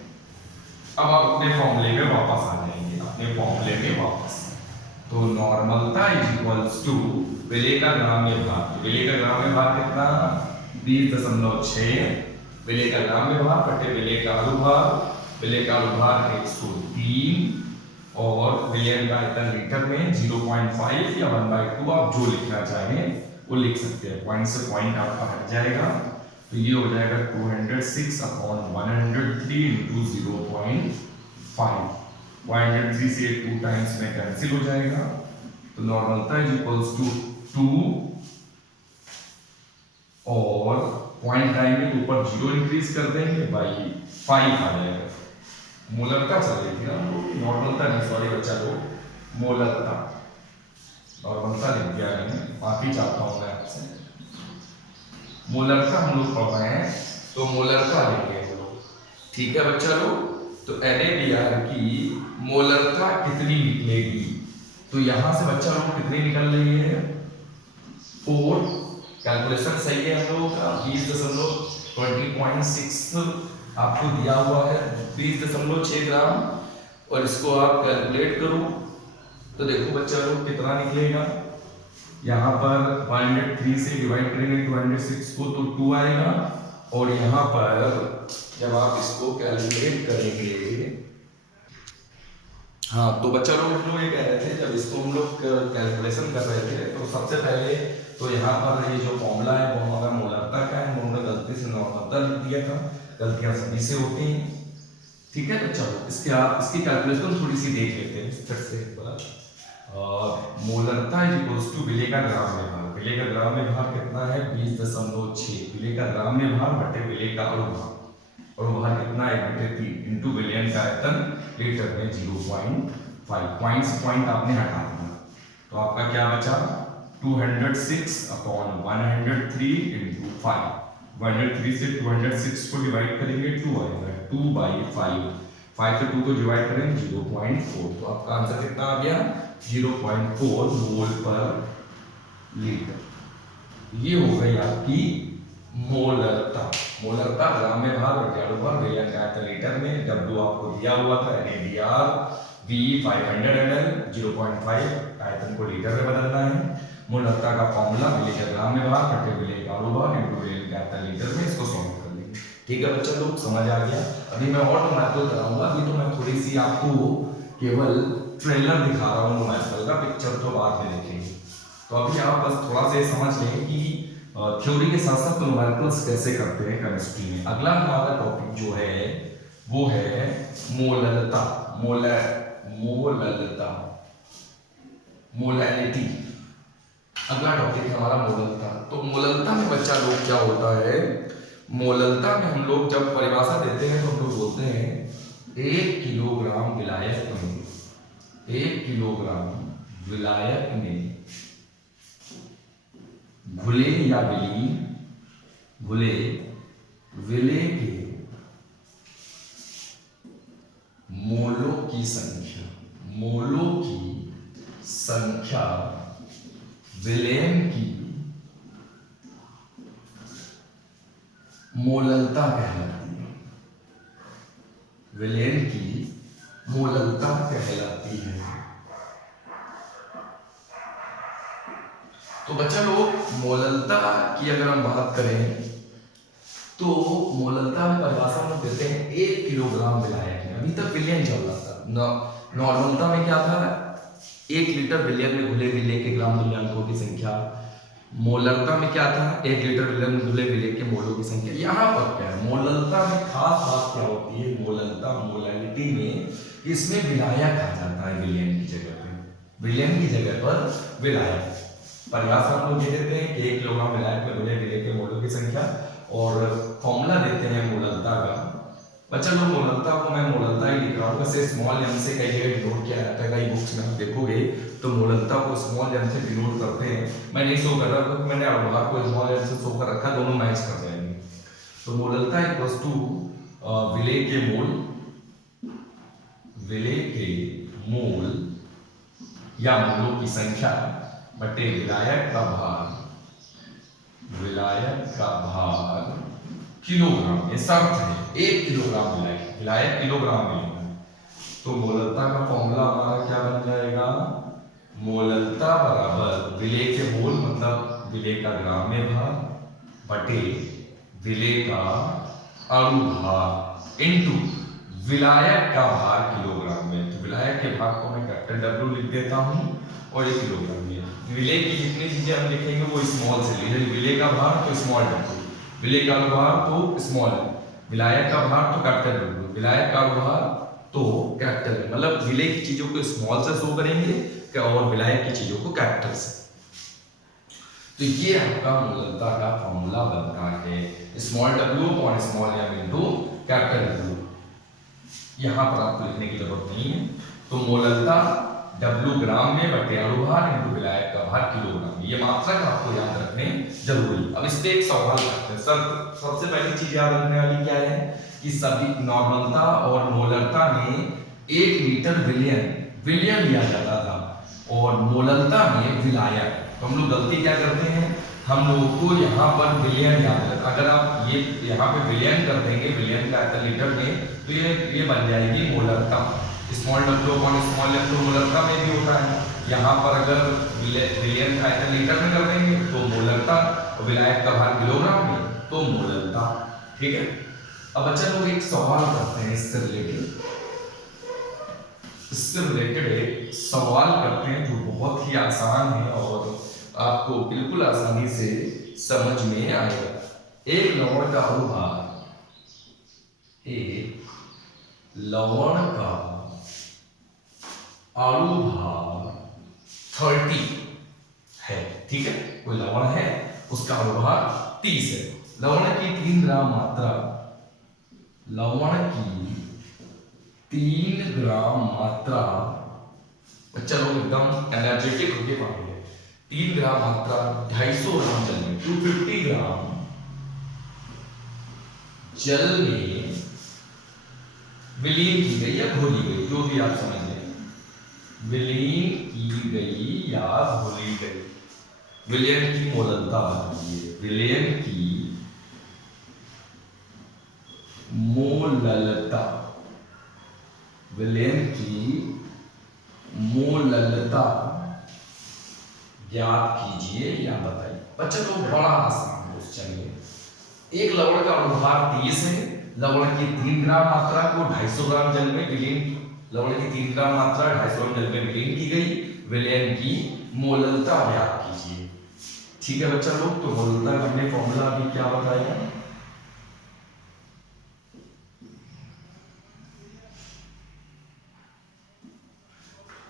अब आप अपने फॉर्मूले में वापस आ जाएंगे, अपने फॉर्मूले में वापस। तो नॉर्मलता इज इक्वल्स टू विलेय का ग्राम्य भाग। तो विलेय का ग्राम्य भाग कितना 20.6, विलेय का ग्राम्य भाग बटे विलेय का अनुभाग। विलेय का अनुभाग 103 और विलेय का आयतन लीटर में 0.5 या 1/2 आप जो लिखना चाहें वो लिख सकते हैं। पॉइंट से पॉइंट आपका हट जाएगा, तो ये हो जाएगा 206/103 इंटू 0.5। 103 से 2 टाइम्स में कैंसिल हो जाएगा, तो नॉर्मलता इज इक्वल्स टू 2 और पॉइंट आएंगे तो ऊपर 0 इंक्रीज कर देंगे बाई 5 आ जाएगा। मोलरता चल रही थी ना, नॉर्मलता नहीं, सॉरी बच्चा लोग, मोलरता। नॉर्मलता लिख दिया है, माफी चाहता हूं मैं आपसे। मोलरता हम लोग पढ़ रहे हैं, तो मोलरता लेंगे हम लोग, ठीक है बच्चा लोग। तो NaBr की मोलरता कितनी निकलेगी, तो यहां से बच्चा लोग कितनी निकल रही है 4। कैलकुलेशन सही है हम लोगों का, 20.6 आपको दिया हुआ है, 20.6 ग्राम। और इसको आप कैलकुलेट करो तो देखो बच्चा लोग कितना निकलेगा। यहाँ पर 103 से डिवाइड करेंगे 206 को तो 2 आएगा, और यहाँ पर जब आप इसको कैलकुलेट करेंगे, हाँ तो बच्चा लोग हम लोग ये कह रहे थे, जब इसको हम लोग कैलकुलेशन कर रहे थे तो सबसे पहले तो यहाँ पर ये जो फॉर्मूला है वो हमारा मोलरता का है, हमने गलती से नॉर्मलता लिख दिया था, गलतियां सभी से होती हैं, ठीक है। तो चलो इसकी कैलकुलेशन थोड़ी सी देख लेते हैं फिर से एक बार। मोलरता इज इक्वल्स टू विलेय का ग्राम्य भार। विलेय का ग्राम्य भार कितना है 20.6। विलेय का ग्राम्य भार बटे विलेय का अणुभार, अणुभार कितना 1/3 इंटू विलेयन का आयतन लीटर में 0.5। पॉइंट से पॉइंट आपने हटा दिया, तो आपका क्या बचा 206/103 इंटू 5। 103 से 206 को डिवाइड करेंगे 2 आएगा, 2/5। 5 से 2 को डिवाइड करेंगे 0.4, तो आपका आंसर कितना आ गया 0.4 मोल पर लीटर। ये हो गई आपकी मोलरता। मोलरता ग्राम्य भार बटे अणुभार विलेय का आयतन लीटर में। W आपको दिया हुआ था NaBr V 500 ml 0.5, आयतन को लीटर में बदलना है। मोलरता का फॉर्मूला विलेय का ग्राम्य भार बटे विलेय का अणुभार इंटू विलेय का आयतन लीटर में, इसको सॉल्व कर लेंगे, ठीक है बच्चा लोग, समझ आ गया। अभी मैं और मैथड कराऊंगा, अभी तो मैं थोड़ी सी आपको केवल ट्रेलर दिखा रहा हूँ मैथड का, पिक्चर तो बाद में देखेंगे। तो अभी आप बस थोड़ा सा समझ लें कि थ्योरी के साथ साथ न्यूमेरिकल्स कैसे करते हैं केमिस्ट्री में। अगला हमारा टॉपिक जो है वो है मोलरता, मोलरता, मोलैलिटी। अगला टॉपिक है हमारा मोलरता। तो मोलरता में बच्चा लोग क्या होता है, मोलरता में हम लोग जब परिभाषा देते हैं तो हम लोग बोलते हैं 1 किलोग्राम विलायक में, 1 किलोग्राम विलायक में घुले या विलीन, घुले विलेय के मोलों की संख्या, मोलों की संख्या विलेयन की मोलरता कहलाती है, विलेयन की मोलरता कहलाती है। तो बच्चा लोग मोलरता की अगर हम बात करें तो मोलरता में परिभाषा हम देते हैं 1 किलोग्राम विलायक में। अभी तक विलियन चल रहा था, नॉर्मलता में क्या था 1 लीटर विलियन में घुले विलेय के ग्राम तुल्यांकों की संख्या मोलरता में क्या था, 1 लीटर विलयन घुले विलेय के मोलों की संख्या। यहाँ पर क्या है, मोलरता में खास बात क्या होती है, मोलरता मोलैलिटी में इसमें विलायक आ जाता है विलयन की जगह पे, विलयन की जगह पर विलायक। परिभाषा हम लोग ये देते हैं कि 1 किलोग्राम विलायक में घुले विलेय के मोलों की संख्या, और फॉर्मूला देते हैं मोलरता का। बच्चा लोग मोलरता को मैं मोलरता ही लिख रहा हूँ, वैसे स्मॉल एम से कई जगह डिनोट किया जाता है, कई बुक्स में आप देखोगे तो मोलरता को स्मॉल एम से डिनोट करते हैं। मैं नहीं शो कर रहा क्योंकि मैंने अणुभार को स्मॉल एम से शो कर रखा, दोनों मैच कर जाएंगे। तो मोलरता इक्वल्स टू विलेय के मोल, विलेय के मोल या मोलों की संख्या बटे विलायक का भार, विलायक का भार किलोग्राम। ये शर्त है, 1 किलोग्राम विलायक, विलायक किलोग्राम में है। तो मोलरता का फॉर्मूला हमारा क्या बन जाएगा, मोलरता बराबर विलेय के मोल मतलब विलेय का ग्राम में भार बटे विलेय का अणु भार इनटू विलायक का भार किलोग्राम में। तो विलायक के भाग को मैं कैपिटल W लिख देता हूं और 1 किलोग्राम में। विलेय की जितनी चीजें हम लिखेंगे वो स्मॉल से लिखेंगे, विलेय का भार तो स्मॉल W, विलेय का भार तो स्मॉल, विलायक का भार तो कैपिटल W, विलायक का भार तो कैपिटल, मतलब विलेय की चीजों को स्मॉल से शो करेंगे और विलायक की चीजों को कैपिटल से। तो ये आपका मोलरता का फॉर्मूला बनता है, स्मॉल w और small m into capital W। यहां पर आपको लिखने की जरूरत नहीं है। तो मोलरता W ग्राम में बटे अणुभार इनटू विलायक का भार किलोग्राम, ये मात्रक आपको याद रखने जरूरी। अब इस पे एक सवाल करते हैं सर, सबसे पहली चीज याद रखने वाली क्या है कि सभी नॉर्मलता और मोलरता में 1 लीटर विलयन लिया जाता था और मोलरता में विलायक। तो हम लोग गलती क्या करते हैं, हम लोगों को यहाँ पर विलयन याद है। अगर आप ये यहाँ पे विलयन कर देंगे, विलयन का लीटर में, तो ये बन जाएगी मोलरता। Small w upon small m तो मोलरता में भी होता है, यहाँ पर अगर विलयन का लीटर में कर देंगे तो मोलरता, और विलायक का भार किलोग्राम में तो मोलरता। ठीक है। अब बच्चा लोग एक सवाल करते हैं इससे रिलेटेड, एक सवाल करते हैं जो बहुत ही आसान है और आपको बिल्कुल आसानी से समझ में आएगा। एक लवण का अणुभार, एक लवण का अणुभार 30 है। ठीक है, कोई लवण है उसका अणुभार 30 है। लवण की 3 ग्राम मात्रा, लवण की 3 ग्राम मात्रा, बच्चा लोग एकदम एनर्जेटिक होके पढ़ेंगे। 3 ग्राम मात्रा 250 ग्राम जल में, 250 ग्राम जल में विलीन की गई या घोली गई, जो भी आप समझ लें, विलीन की गई या घोली गई। विलयन की मोलरता बताइए, विलयन की मोलरता, विलयन की मोलरता ज्ञात कीजिए या बताइए। बच्चे लोग बड़ा आसान क्वेश्चन है। एक लवण का अणुभार 30 है, लवण की 3 ग्राम मात्रा को 250 ग्राम जल में विलीन, लवण की 3 ग्राम मात्रा 250 ग्राम जल में विलीन की गई, विलयन की मोलरता ज्ञात कीजिए। ठीक है बच्चा लोग, तो मोलरता का हमने फॉर्मूला अभी क्या बताया,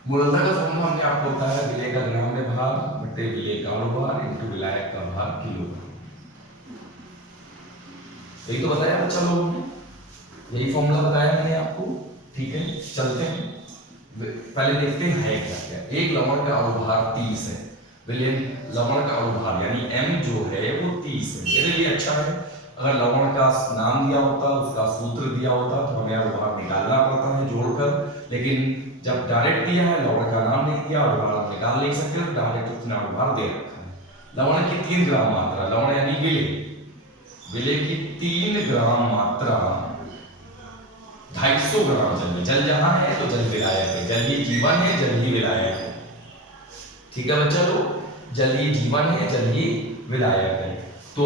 मोलरता का फॉर्मूला हमने आपको बताया, विलेय का ग्राम में भार बटे विलेय का अणुभार इनटू विलायक का भार किलोग्राम। यही तो बताया बच्चा लोगों ने, यही फॉर्मूला बताया मैंने आपको। ठीक है, चलते हैं पहले देखते हैं है क्या क्या। एक लवण का अणुभार 30 है, विलयन लवण का अणुभार यानी m जो है वो 30 है। मेरे लिए अच्छा है, अगर लवण का नाम दिया होता, उसका सूत्र दिया होता तो हमें अणुभार निकालना पड़ता है जोड़कर, लेकिन जब डायरेक्ट दिया है, लवण का नाम नहीं दिया, अणुभार निकाल नहीं सकते, तो डायरेक्ट उतना अणुभार दे रखा है। लवण की 3 ग्राम मात्रा, लवण यानी विलेय, विलेय की 3 ग्राम मात्रा 250 ग्राम जल में, जल जहां है तो जल विलायक है, जल ही जीवन है, जल ही विलायक है। ठीक है बच्चा लोग, जल ही जीवन है, जल ही विलायक है। तो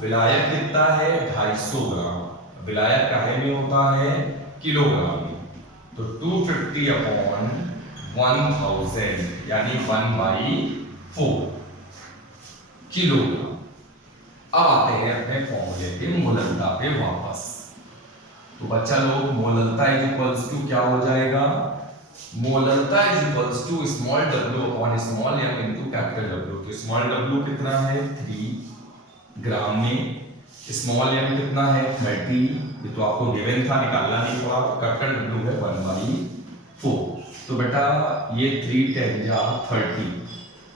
विलायक कितना है 250 ग्राम, विलायक काहे में होता है किलोग्राम में, तो 250 अपॉन 1000 यानी 1/4, किलोग्राम। अब आते हैं अपने फॉर्मूले पे मोललता पे वापस। तो बच्चा लोग मोललता इज इक्वल्स टू क्या हो जाएगा, मोललता is equals to small w upon small m into capital W। तो स्मॉल w कितना है 3 ग्राम में, स्मॉल m कितना है 30, ये तो आपको गिवन था निकालना नहीं पड़ा, तो कैपिटल W है 1/4। तो बेटा ये 3 10 जा 30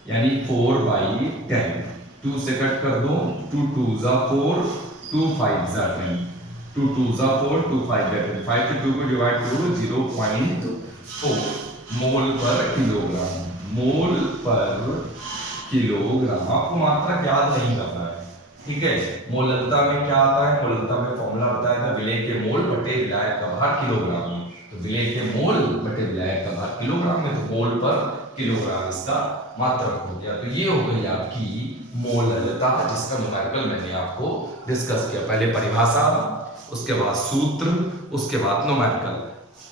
यानी 4/10, 2 से कट कर दो, 2 2 जा 4, 2 5 जा 10, 2 2 जा 4, 2 5 जा 10, 5 से 2 को डिवाइड करो 0.4 मोल पर किलोग्राम। मोल पर किलोग्राम, आपको मात्रक याद नहीं करना है, ठीक है। मोललता में क्या आता है, मोललता में फॉर्मूला बताया था विलेय के मोल बटे विलायक का भार किलोग्राम में। तो विलेय के मोल बटे विलायक का भार किलोग्राम में, तो मोल पर किलोग्राम इसका मात्रक हो गया। तो ये हो गई आपकी मोललता, जिसका न्यूमेरिकल मैंने आपको डिस्कस किया। पहले परिभाषा, उसके बाद सूत्र, उसके बाद न्यूमेरिकल।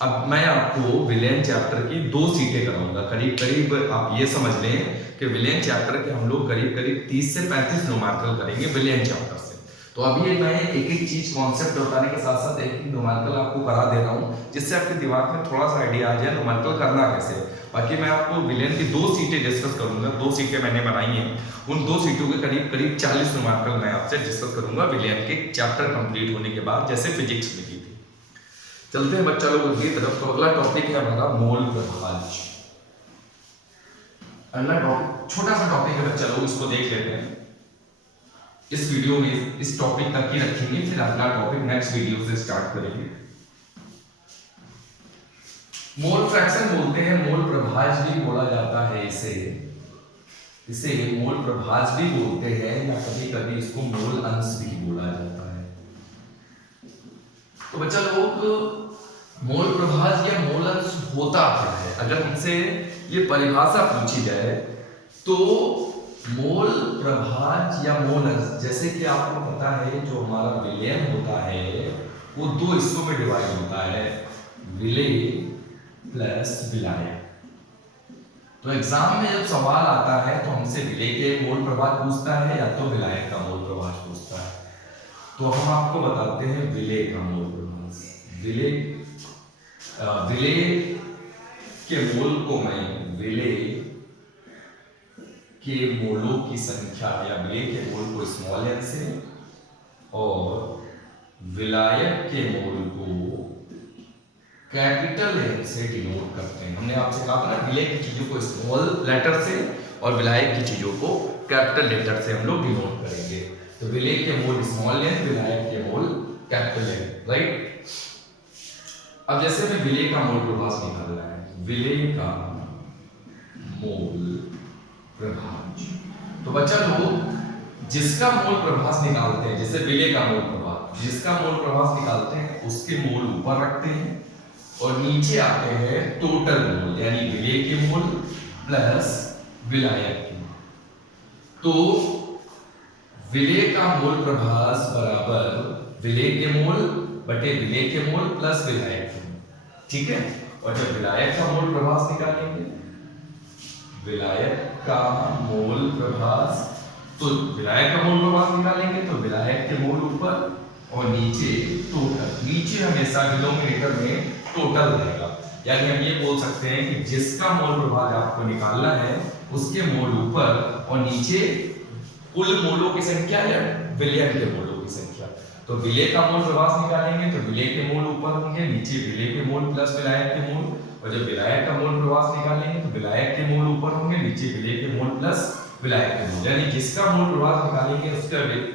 अब मैं आपको विलेयन चैप्टर की 2 सीटें कराऊंगा। करीब करीब आप ये समझ लें कि विलेयन चैप्टर के हम लोग करीब करीब 30 से 35 न्यूमेरिकल करेंगे विलेयन चैप्टर से। तो अभी मैं एक एक चीज कॉन्सेप्ट बताने के साथ साथ एक न्यूमेरिकल आपको करा दे रहा हूँ, जिससे आपके दिमाग में थोड़ा सा आइडिया आ जाए न्यूमेरिकल करना कैसे। बाकी मैं आपको विलेयन की 2 सीटें डिस्कस करूंगा, 2 सीटें मैंने बनाई हैं, उन 2 सीटों के करीब करीब 40 न्यूमेरिकल मैं आपसे डिस्कस करूंगा विलेयन के चैप्टर कंप्लीट होने के बाद, जैसे फिजिक्स में की थी। चलते हैं बच्चा लोग अगली तरफ। तो अगला टॉपिक है हमारा मोल प्रभाज। अगला टॉपिक छोटा सा टॉपिक है बच्चा लोग, इसको देख लेते हैं। इस वीडियो में इस टॉपिक तक ही रखेंगे, फिर अगला टॉपिक नेक्स्ट वीडियो से स्टार्ट करेंगे। मोल फ्रैक्शन बोलते हैं, मोल प्रभाज भी बोला जाता है इसे मोल प्रभाज भी बोलते हैं, या कभी कभी इसको मोल अंश भी बोला जाता है। तो बच्चा लोग मोल प्रभाज या मोल अंश होता क्या है, अगर हमसे ये परिभाषा पूछी जाए तो मोल प्रभाज या मोल अंश, जैसे कि आपको पता है जो हमारा विलयन होता है वो 2 हिस्सों में डिवाइड होता है, विलेय प्लस विलायक। तो एग्जाम में जब सवाल आता है तो हमसे विलेय के मोल प्रभाज पूछता है या तो विलायक का मोल प्रभाज पूछता है। तो हम आपको बताते हैं विलेय का मोल प्रभाज। विलेय के मोल को मैं विलेय के मोलों की संख्या या विलेय के मोल को स्मॉल n से और विलायक के मोल को कैपिटल N से डिनोट करते हैं। हमने आपसे कहा था ना विलेय की चीजों को स्मॉल लेटर से और विलायक की चीजों को कैपिटल लेटर से हम लोग डिनोट करेंगे। तो विलेय के मोल स्मॉल n, विलायक के मोल कैपिटल N, राइट। अब जैसे हमें विलेय का मोल प्रभाज निकालना है, विलेय का मोल प्रभाज, तो बच्चा लोग जिसका मोल प्रभाज निकालते हैं, जैसे विलेय का मोल प्रभाज, जिसका मोल प्रभाज निकालते हैं उसके मोल ऊपर रखते हैं और नीचे आते हैं टोटल मोल, यानी विलेय के मोल प्लस विलायक के। तो विलेय का मोल प्रभाज बराबर विलेय के मोल बटे विलेय के मोल प्लस विलायक के मोल, ठीक है। और जब विलायक का मोल प्रभाज निकालेंगे, विलायक का मोल प्रभाज, तो विलायक का मोल प्रभाज निकालेंगे तो विलायक के मोल ऊपर और नीचे टोटल, नीचे हमेशा डिनोमिनेटर में टोटल रहेगा। यानी हम ये बोल सकते हैं कि जिसका मोल प्रभाज आपको निकालना है उसके मोल ऊपर और नीचे कुल मोलों की संख्या या विलयन के मोलों की संख्या। तो विलेय का मोल प्रभाज निकालेंगे तो विलेय के मोल ऊपर होंगे, नीचे विलेय के मोल प्लस विलायक के मोल, और जब विलायक का मोल प्रभाज निकालेंगे तो विलायक के मोल ऊपर होंगे, नीचे विलेय के मोल प्लस विलायक के मोल। यानी जिसका मोल प्रभाज निकालेंगे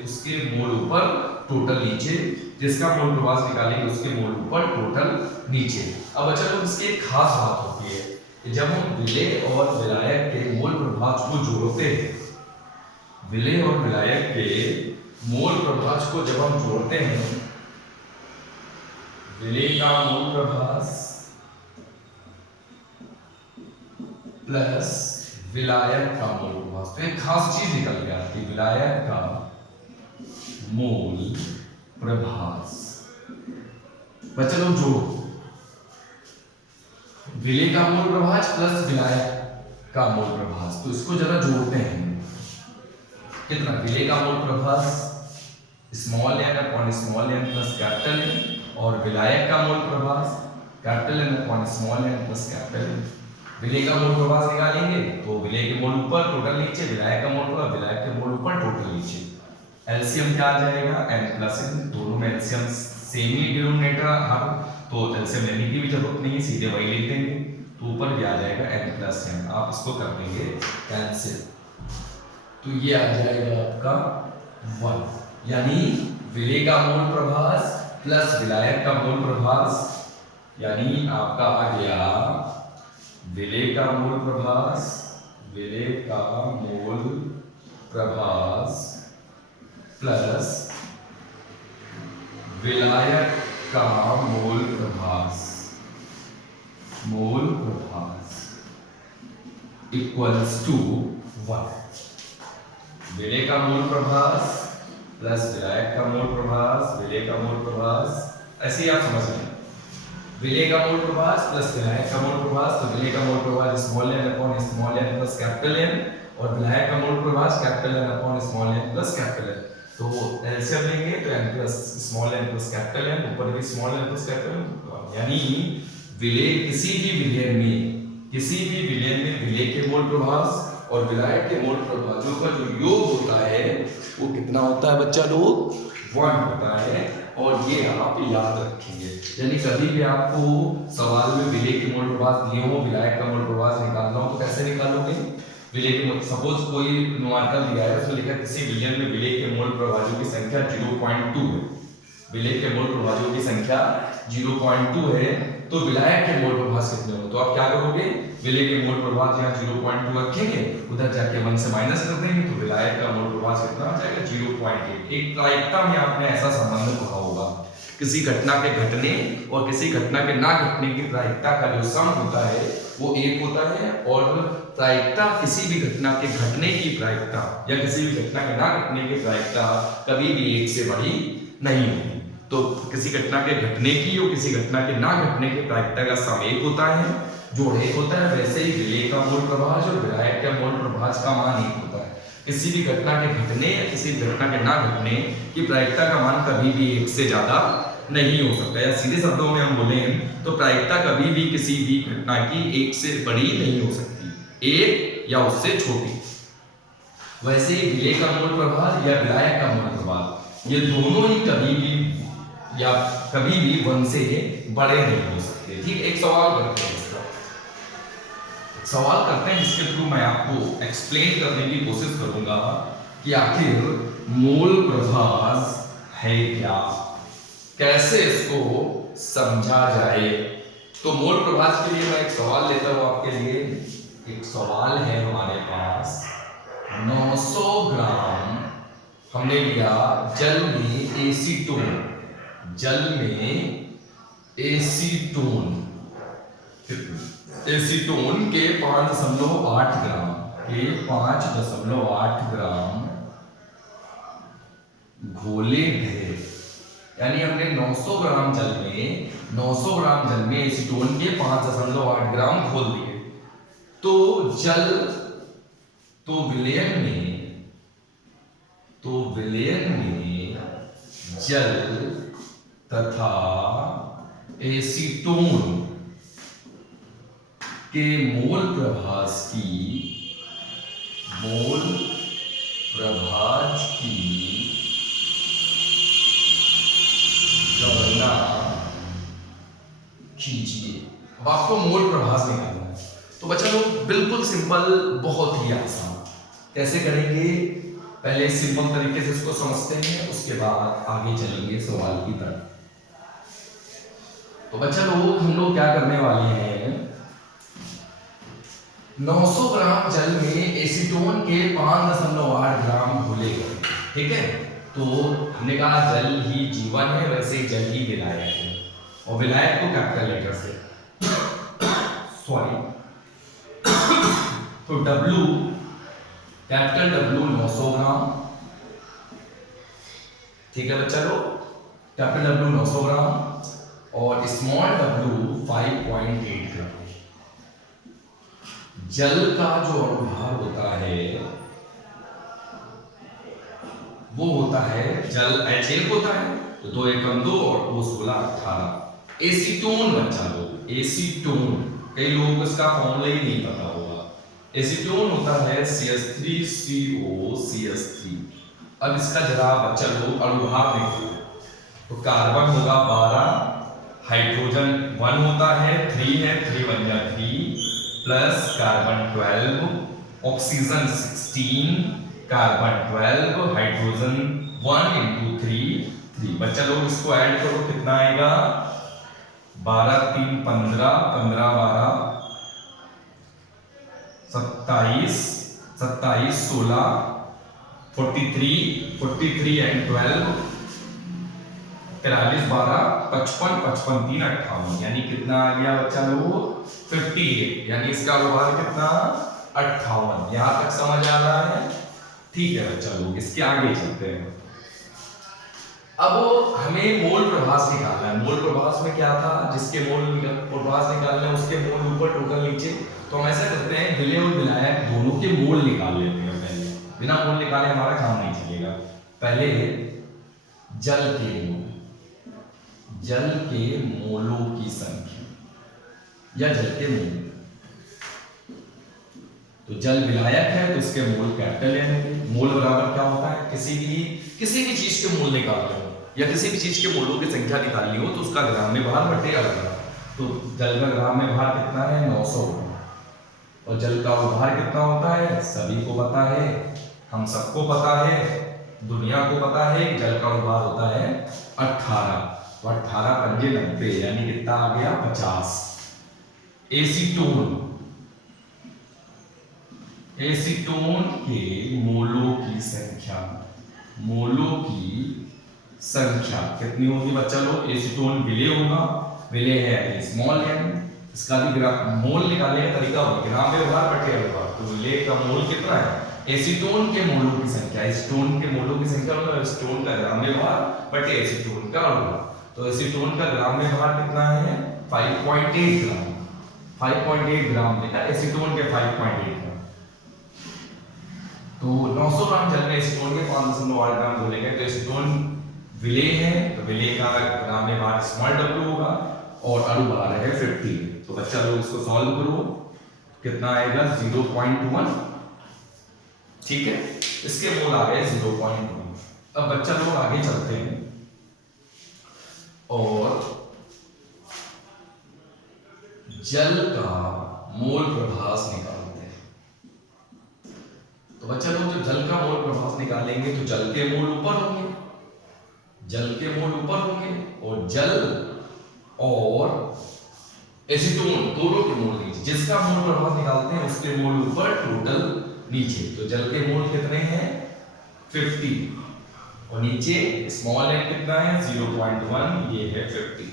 उसके मोल ऊपर टोटल नीचे, जिसका मोल प्रभाज निकालेंगे उसके मोल ऊपर टोटल नीचे। अब अच्छा लोग इसकी एक खास बात होती है कि जब हम विलेय और विलायक के मोल प्रभाज को जोड़ते हैं, विलेय और विलायक के मोल प्रभाज को जब हम जोड़ते हैं, विलेय का मोल प्रभाज प्लस विलायक का मोल प्रभाज, तो एक खास चीज निकल के आती है, विलायक का मोल प्रभाज। बच्चे लोग जोड़ो, विलेय का मोल प्रभाज प्लस विलायक का मोल प्रभाज, तो इसको जरा जोड़ते हैं। कितना, विलेय का मोल प्रभास small n upon small n plus capital N, और विलायक का मोल प्रभास capital N upon small n plus capital N. विलेय का मोल प्रभास निकालेंगे तो विलेय के मोल ऊपर टोटल नीचे, विलायक का मोल प्रभास विलायक के मोल ऊपर टोटल नीचे। एलसीएम क्या आ जाएगा, n प्लस n, दोनों में एलसीएम सेम ही डिनोमिनेटर हर, तो एलसीएम लेने की भी जरूरत नहीं है, सीधे वही लिख देंगे, तो ऊपर भी आ जाएगा n प्लस n। आप इसको कर देंगे कैंसिल, तो ये आ जाएगा आपका 1, यानी विलेय का मोल प्रभास प्लस विलायक का मोल प्रभास, यानी आपका आ गया विलेय का मोल प्रभास, विलेय का मोल प्रभास प्लस विलायक का मोल प्रभास, मोल प्रभास इक्वल्स टू 1। विलेय का मोल प्रभास प्लस विलायक का मोल प्रभास, विलेय का मोल प्रभास, ऐसे ही आप समझ लें, विलेय का मोल प्रभास प्लस विलायक का मोल प्रभास, तो विलेय का मोल प्रभास small n upon small n plus capital N, और विलायक का मोल प्रभास capital N upon small n plus capital N. तो एलसीएम लेंगे तो n plus small n plus capital N, ऊपर भी small n plus capital N, यानी विलेय किसी भी विलयन में, किसी भी विलयन में विलेय के मोल प्रभास और विलायक के मोल प्रभाजों का जो योग होता है वो कितना होता है बच्चा लोग, 1 होता है, और ये आप याद रखेंगे। यानी कभी भी आपको सवाल में विलेय के मोल प्रभास दिए हो, विलायक का मोल प्रभास निकालना हो, तो कैसे निकालोगे, विलेय के मोल, सपोज कोई न्यूमेरिकल दिया है, उसमें लिखा है किसी विलयन में विलेय के मोल प्रभाजों की संख्या 0.2 है, विलेय के मोल प्रभाजों की संख्या 0.2 है, तो विलायक के मोल प्रभास कितने हो, तो आप क्या करोगे, विलेय के मोल प्रभास यहाँ 0.2 रखेंगे, उधर जाके 1 से माइनस कर देंगे, तो विलायक का मोल प्रभास कितना आ जाएगा, 0.8। एक प्रायिकता में आपने ऐसा संबंध पढ़ा होगा, किसी घटना के घटने और किसी घटना के ना घटने की प्रायिकता का जो सम होता है वो 1 होता है, और प्रायिकता किसी भी घटना के घटने की प्रायिकता या किसी भी घटना के ना घटने की प्रायिकता कभी भी 1 से बड़ी नहीं होती। तो किसी घटना के घटने की और किसी घटना के ना घटने की प्रायिकता का सम 1 होता है, जोड़ 1 होता है, वैसे ही विलेय का मोल प्रभास और विलायक का मोल प्रभास का मान 1 होता है। किसी भी घटना के घटने या किसी घटना के ना घटने की प्रायिकता का मान कभी भी 1 से ज्यादा नहीं हो सकता, या सीधे शब्दों में हम बोलें तो प्रायिकता कभी भी किसी भी घटना की 1 से बड़ी नहीं हो सकती, 1 या उससे छोटी। वैसे ही विलेय का मोल प्रभास या विलायक का मोल प्रभास ये दोनों ही कभी भी या कभी भी 1 से बड़े नहीं हो सकते। ठीक, एक सवाल करते हैं, सवाल करते हैं जिसके थ्रू मैं आपको एक्सप्लेन करने की कोशिश करूंगा कि आखिर मोल प्रभास है क्या, कैसे इसको समझा जाए। तो मोल प्रभास के लिए मैं एक सवाल लेता हूं आपके लिए। एक सवाल है हमारे पास, 900 ग्राम हमने लिया जल में एसीटोन, जल में एसीटोन, एसीटोन के 5.8 ग्राम, के 5.8 ग्राम घोले गए, यानी हमने 900 ग्राम जल में, 900 ग्राम जल में एसीटोन के 5.8 ग्राम घोल दिए। तो जल, तो विलयन में, तो विलयन में जल तथा एसीटोन के मोल प्रभास की, मोल प्रभास की गणना कीजिए। अब आपको मोल प्रभास निकालना है, तो बच्चा लोग बिल्कुल सिंपल, बहुत ही आसान। कैसे करेंगे, पहले सिंपल तरीके से इसको समझते हैं, उसके बाद आगे चलेंगे सवाल की तरफ। तो बच्चा लोग हम लोग क्या करने वाले हैं, 900 ग्राम जल में एसीटोन के 5.8 ग्राम घोले गए, ठीक है। तो हमने कहा जल ही जीवन है, वैसे जल ही विलायक है, और विलायक को कैपिटल लेटर से सॉरी तो W, कैपिटल W 900 ग्राम, ठीक है बच्चा लोग, कैपिटल W 900 ग्राम और स्मॉल w 5.8 ग्राम। जल का जो अनुभार होता है होता है, जल HF होता है, तो 2 एकम 2 और 2 16 18। एसीटोन बच्चा लोग, एसीटोन कई लोगों को इसका फॉर्मूला ही नहीं पता होगा। एसीटोन होता है CH3COCH3। अब इसका जरा बच्चा लोग अणुभार देखो, तो कार्बन होगा 12, हाइड्रोजन 1 होता है, 3 है, 3 बन गया 3 plus carbon 12, oxygen 16, carbon 12, hydrogen 1 into 3। बच्चा लोग इसको ऐड करो, कितना आएगा 12 3 15, 15 12 27, 27 16 43, 43 and 12 43 12 55, 55 3 58, यानी कितना आ गया बच्चा लोग 58, यानी इसका अणुभार कितना 58। यहां तक समझ आ रहा है? ठीक है बच्चा लोग, इसके आगे चलते हैं। अब हमें मोल प्रभास निकालना है। मोल प्रभास में क्या था, जिसके मोल प्रभास निकालना है उसके मोल ऊपर टोटल नीचे। तो हम ऐसा करते हैं, विलेय और विलायक दोनों के मोल निकाल लेते हैं पहले, बिना मोल निकाले हमारा काम नहीं चलेगा। पहले जल के मोल, जल के मोलों की संख्या या जल के मोल। तो जल विलायक है तो इसके मोल कैपिटल लेंगे। मोल बराबर क्या होता है, किसी भी चीज के मोल निकालने हो या किसी भी चीज के मोलों की संख्या निकालनी हो तो उसका ग्राम में भार बटे अल्फा। तो जल का ग्राम में भार कितना है 900, और जल का भार कितना होता है सभी को पता है, हम सबको पता है, दुनिया को पता है कि जल का भार होता है 18। तो 18 पंजे 90, यानी कितना आ गया 50। एसीटोन, एसीटोन के मोलों की संख्या, मोलों की संख्या कितनी होगी बच्चा लोग। एसीटोन विलेय होगा, विलेय है स्मॉल एम, इसका भी मोल निकालने का तरीका होगा ग्राम में भार बटे अल्फा। तो विलेय का मोल कितना है, एसीटोन के मोलों की संख्या, एसीटोन के मोलों की संख्या मतलब एसीटोन का ग्राम में भार बटे एसीटोन का अणुभार। तो एसीटोन का ग्राम में भार कितना है 5.8 ग्राम, 5.8 ग्राम देखा, एसीटोन के 5.8 ग्राम। तो 900 ग्राम जल में एसीटोन के 5.8 ग्राम घोलेंगे तो एसीटोन विलेय है, तो विलेय का ग्राम में भार स्मॉल w होगा और अणुभार है 50। तो बच्चा लोग इसको सॉल्व करो, कितना आएगा 0.1। ठीक है, इसके मोल आ गए 0.1। अब बच्चा लोग आगे चलते हैं और जल का मोल प्रभास निकालते हैं। तो बच्चा लोग जब जल का मोल प्रभास निकालेंगे तो जल के मोल ऊपर होंगे, जल के मोल ऊपर होंगे और जल और एसीटोन दोनों के मोल नीचे। जिसका मोल प्रभास निकालते हैं उसके मोल ऊपर टोटल नीचे। तो जल के मोल कितने हैं 50 और नीचे स्मॉल एम कितना है 0.1, ये है 50।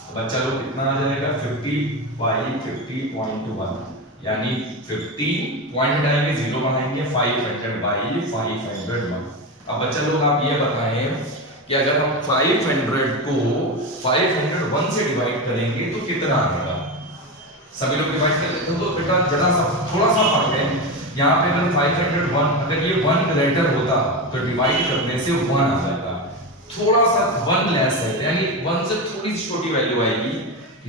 तो बच्चा लोग कितना आ जाएगा 50/50.1, यानी 50 पॉइंट हटाएंगे 0 बनाएंगे 500/501। अब बच्चा लोग आप ये बताएं कि अगर हम 500 को 501 से डिवाइड करेंगे तो कितना आएगा। सभी लोग डिवाइड कर लेते हो तो बेटा जरा सा थोड़ा सा फर्क है यहाँ पे। अगर 501 अगर ये 1 ग्रेटर होता तो डिवाइड करने से 1 आ जाता, थोड़ा सा 1 लेस है यानी 1 से थोड़ी सी छोटी वैल्यू आएगी,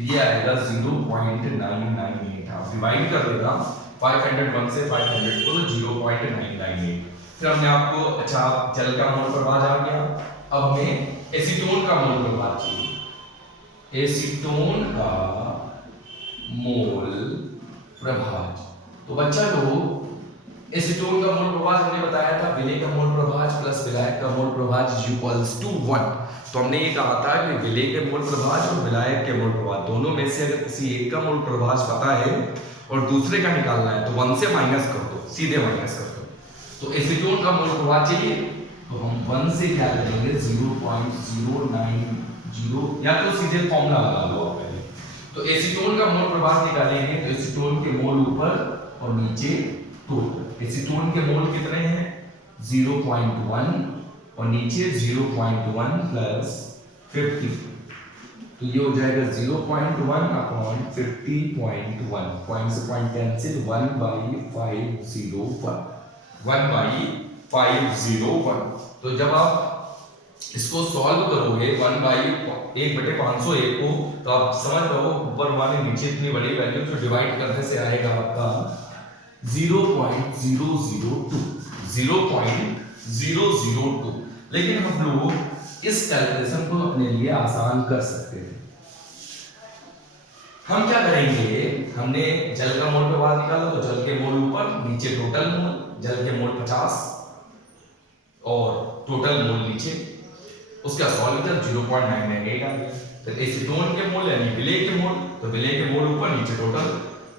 ये आएगा 0.998। आप डिवाइड कर देगा 501 से 500 को तो 0.998। फिर हमने आपको अच्छा जल का मोल प्रभाव आ गया। अब हमें एसीटोन का मोल प्रभाव चाहिए। एसीटोन का मोल प्रभाव, तो बच्चा लोग एसीटोन का मोल प्रभाव हमने बताया था विलेय का मोल प्रभाव प्लस विलायक का मोल प्रभाव इक्वल्स टू 1। तो हमने ये कहा था कि विलेय के मोल प्रभाव और विलायक के मोल प्रभाव दोनों में से अगर किसी एक का मोल प्रभाव पता है और दूसरे का निकालना है तो 1 से माइनस कर दो, सीधे माइनस कर दो। तो एसीटोन का मोल प्रभाव चाहिए तो हम 1 से क्या करेंगे 0.090, या तो सीधे फॉर्मूला लगा लो आप पहले। तो एसीटोन का मोल प्रभाव निकालेंगे तो एसीटोन के मोल ऊपर और नीचे टोटल। एसीटोन के मोल कितने हैं 0.1 और नीचे 0.1 प्लस 50, तो ये हो जाएगा 0.1 अपॉन 50.1, पॉइंट से पॉइंट कैंसिल 1/501, 1/501 501। तो जब आप इसको सॉल्व करोगे 1/1/501 को, तो आप समझ पाओ ऊपर वाले नीचे इतनी बड़ी वैल्यू, तो डिवाइड करने से आएगा आपका 0.002 0.002। लेकिन हम लोग इस कैलकुलेशन को अपने लिए आसान कर सकते हैं। हम क्या करेंगे, हमने जल का मोल प्रवाह निकाला, तो जल के मोल ऊपर, नीचे टोटल मोल, जल के मोल 50 और टोटल मोल नीचे, उसका सॉल्व किया 0.998 आ गया। फिर एसीटोन के मोल यानी विलेय के मोल, तो विलेय के मोल ऊपर, नीचे टोटल,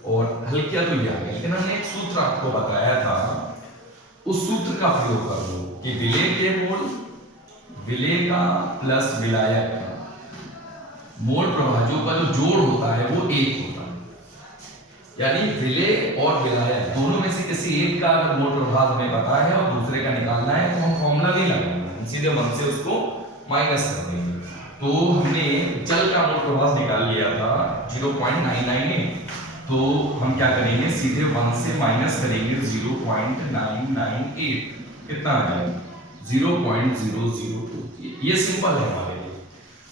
और हल किया तो ये आ गया। लेकिन हमने एक सूत्र आपको बताया था, उस सूत्र का प्रयोग कर लो कि विलेय के मोल, विलेय का प्लस विलायक का मोल प्रभाजों का जो जोड़ होता है वो 1 होता है। यानी विलेय और विलायक दोनों में से किसी एक का अगर मोल प्रभाव हमें पता है और दूसरे का निकालना है, तो हम फॉर्मूला नहीं लगाएंगे, सीधे 1 से उसको माइनस कर देंगे। तो हमने जल का मोल प्रभाव निकाल लिया था 0.998, तो हम क्या करेंगे, सीधे 1 से माइनस करेंगे 0.998, कितना आ जाएगा 0.002। ये सिंपल है हमारे लिए।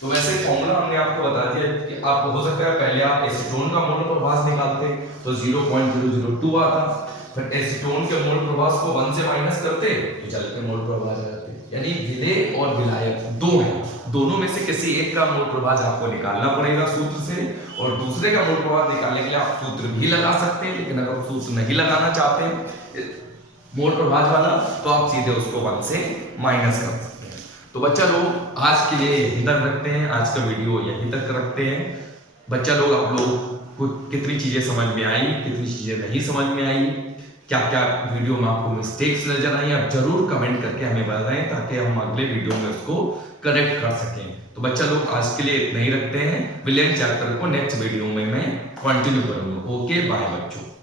तो वैसे फॉर्मूला हमने आपको बता दिया कि आप हो सकता है पहले आप एसीटोन का मोल प्रभाव निकालते तो 0.002 आता, फिर एसीटोन के मोल प्रभाव को 1 से माइनस करते तो जल के मोल प्रभाव आ जाते। यानी विलेय और विलायक दो हैं, दोनों में से किसी एक का मोल प्रभाव आपको निकालना पड़ेगा सूत्र से, और दूसरे का मोल प्रभाव निकालने के लिए आप सूत्र भी लगा सकते हैं। लेकिन अगर सूत्र नहीं लगाना चाहते हैं मोल प्रभाव वाला, तो आप सीधे उसको 1 से माइनस कर सकते हैं। तो बच्चा लोग आज के लिए यहीं तक रखते हैं, आज का वीडियो यहीं तक रखते हैं। बच्चा लोग आप लोग को कितनी चीजें समझ में आई, कितनी चीजें नहीं समझ में आई, क्या क्या वीडियो में आपको मिस्टेक्स नजर आई, आप जरूर कमेंट करके हमें बताएं, ताकि हम अगले वीडियो में उसको करेक्ट कर सकें। तो बच्चा लोग आज के लिए इतना ही रखते हैं, विलियम चैप्टर को नेक्स्ट वीडियो में मैं कंटिन्यू करूंगा। ओके बाय बच्चों।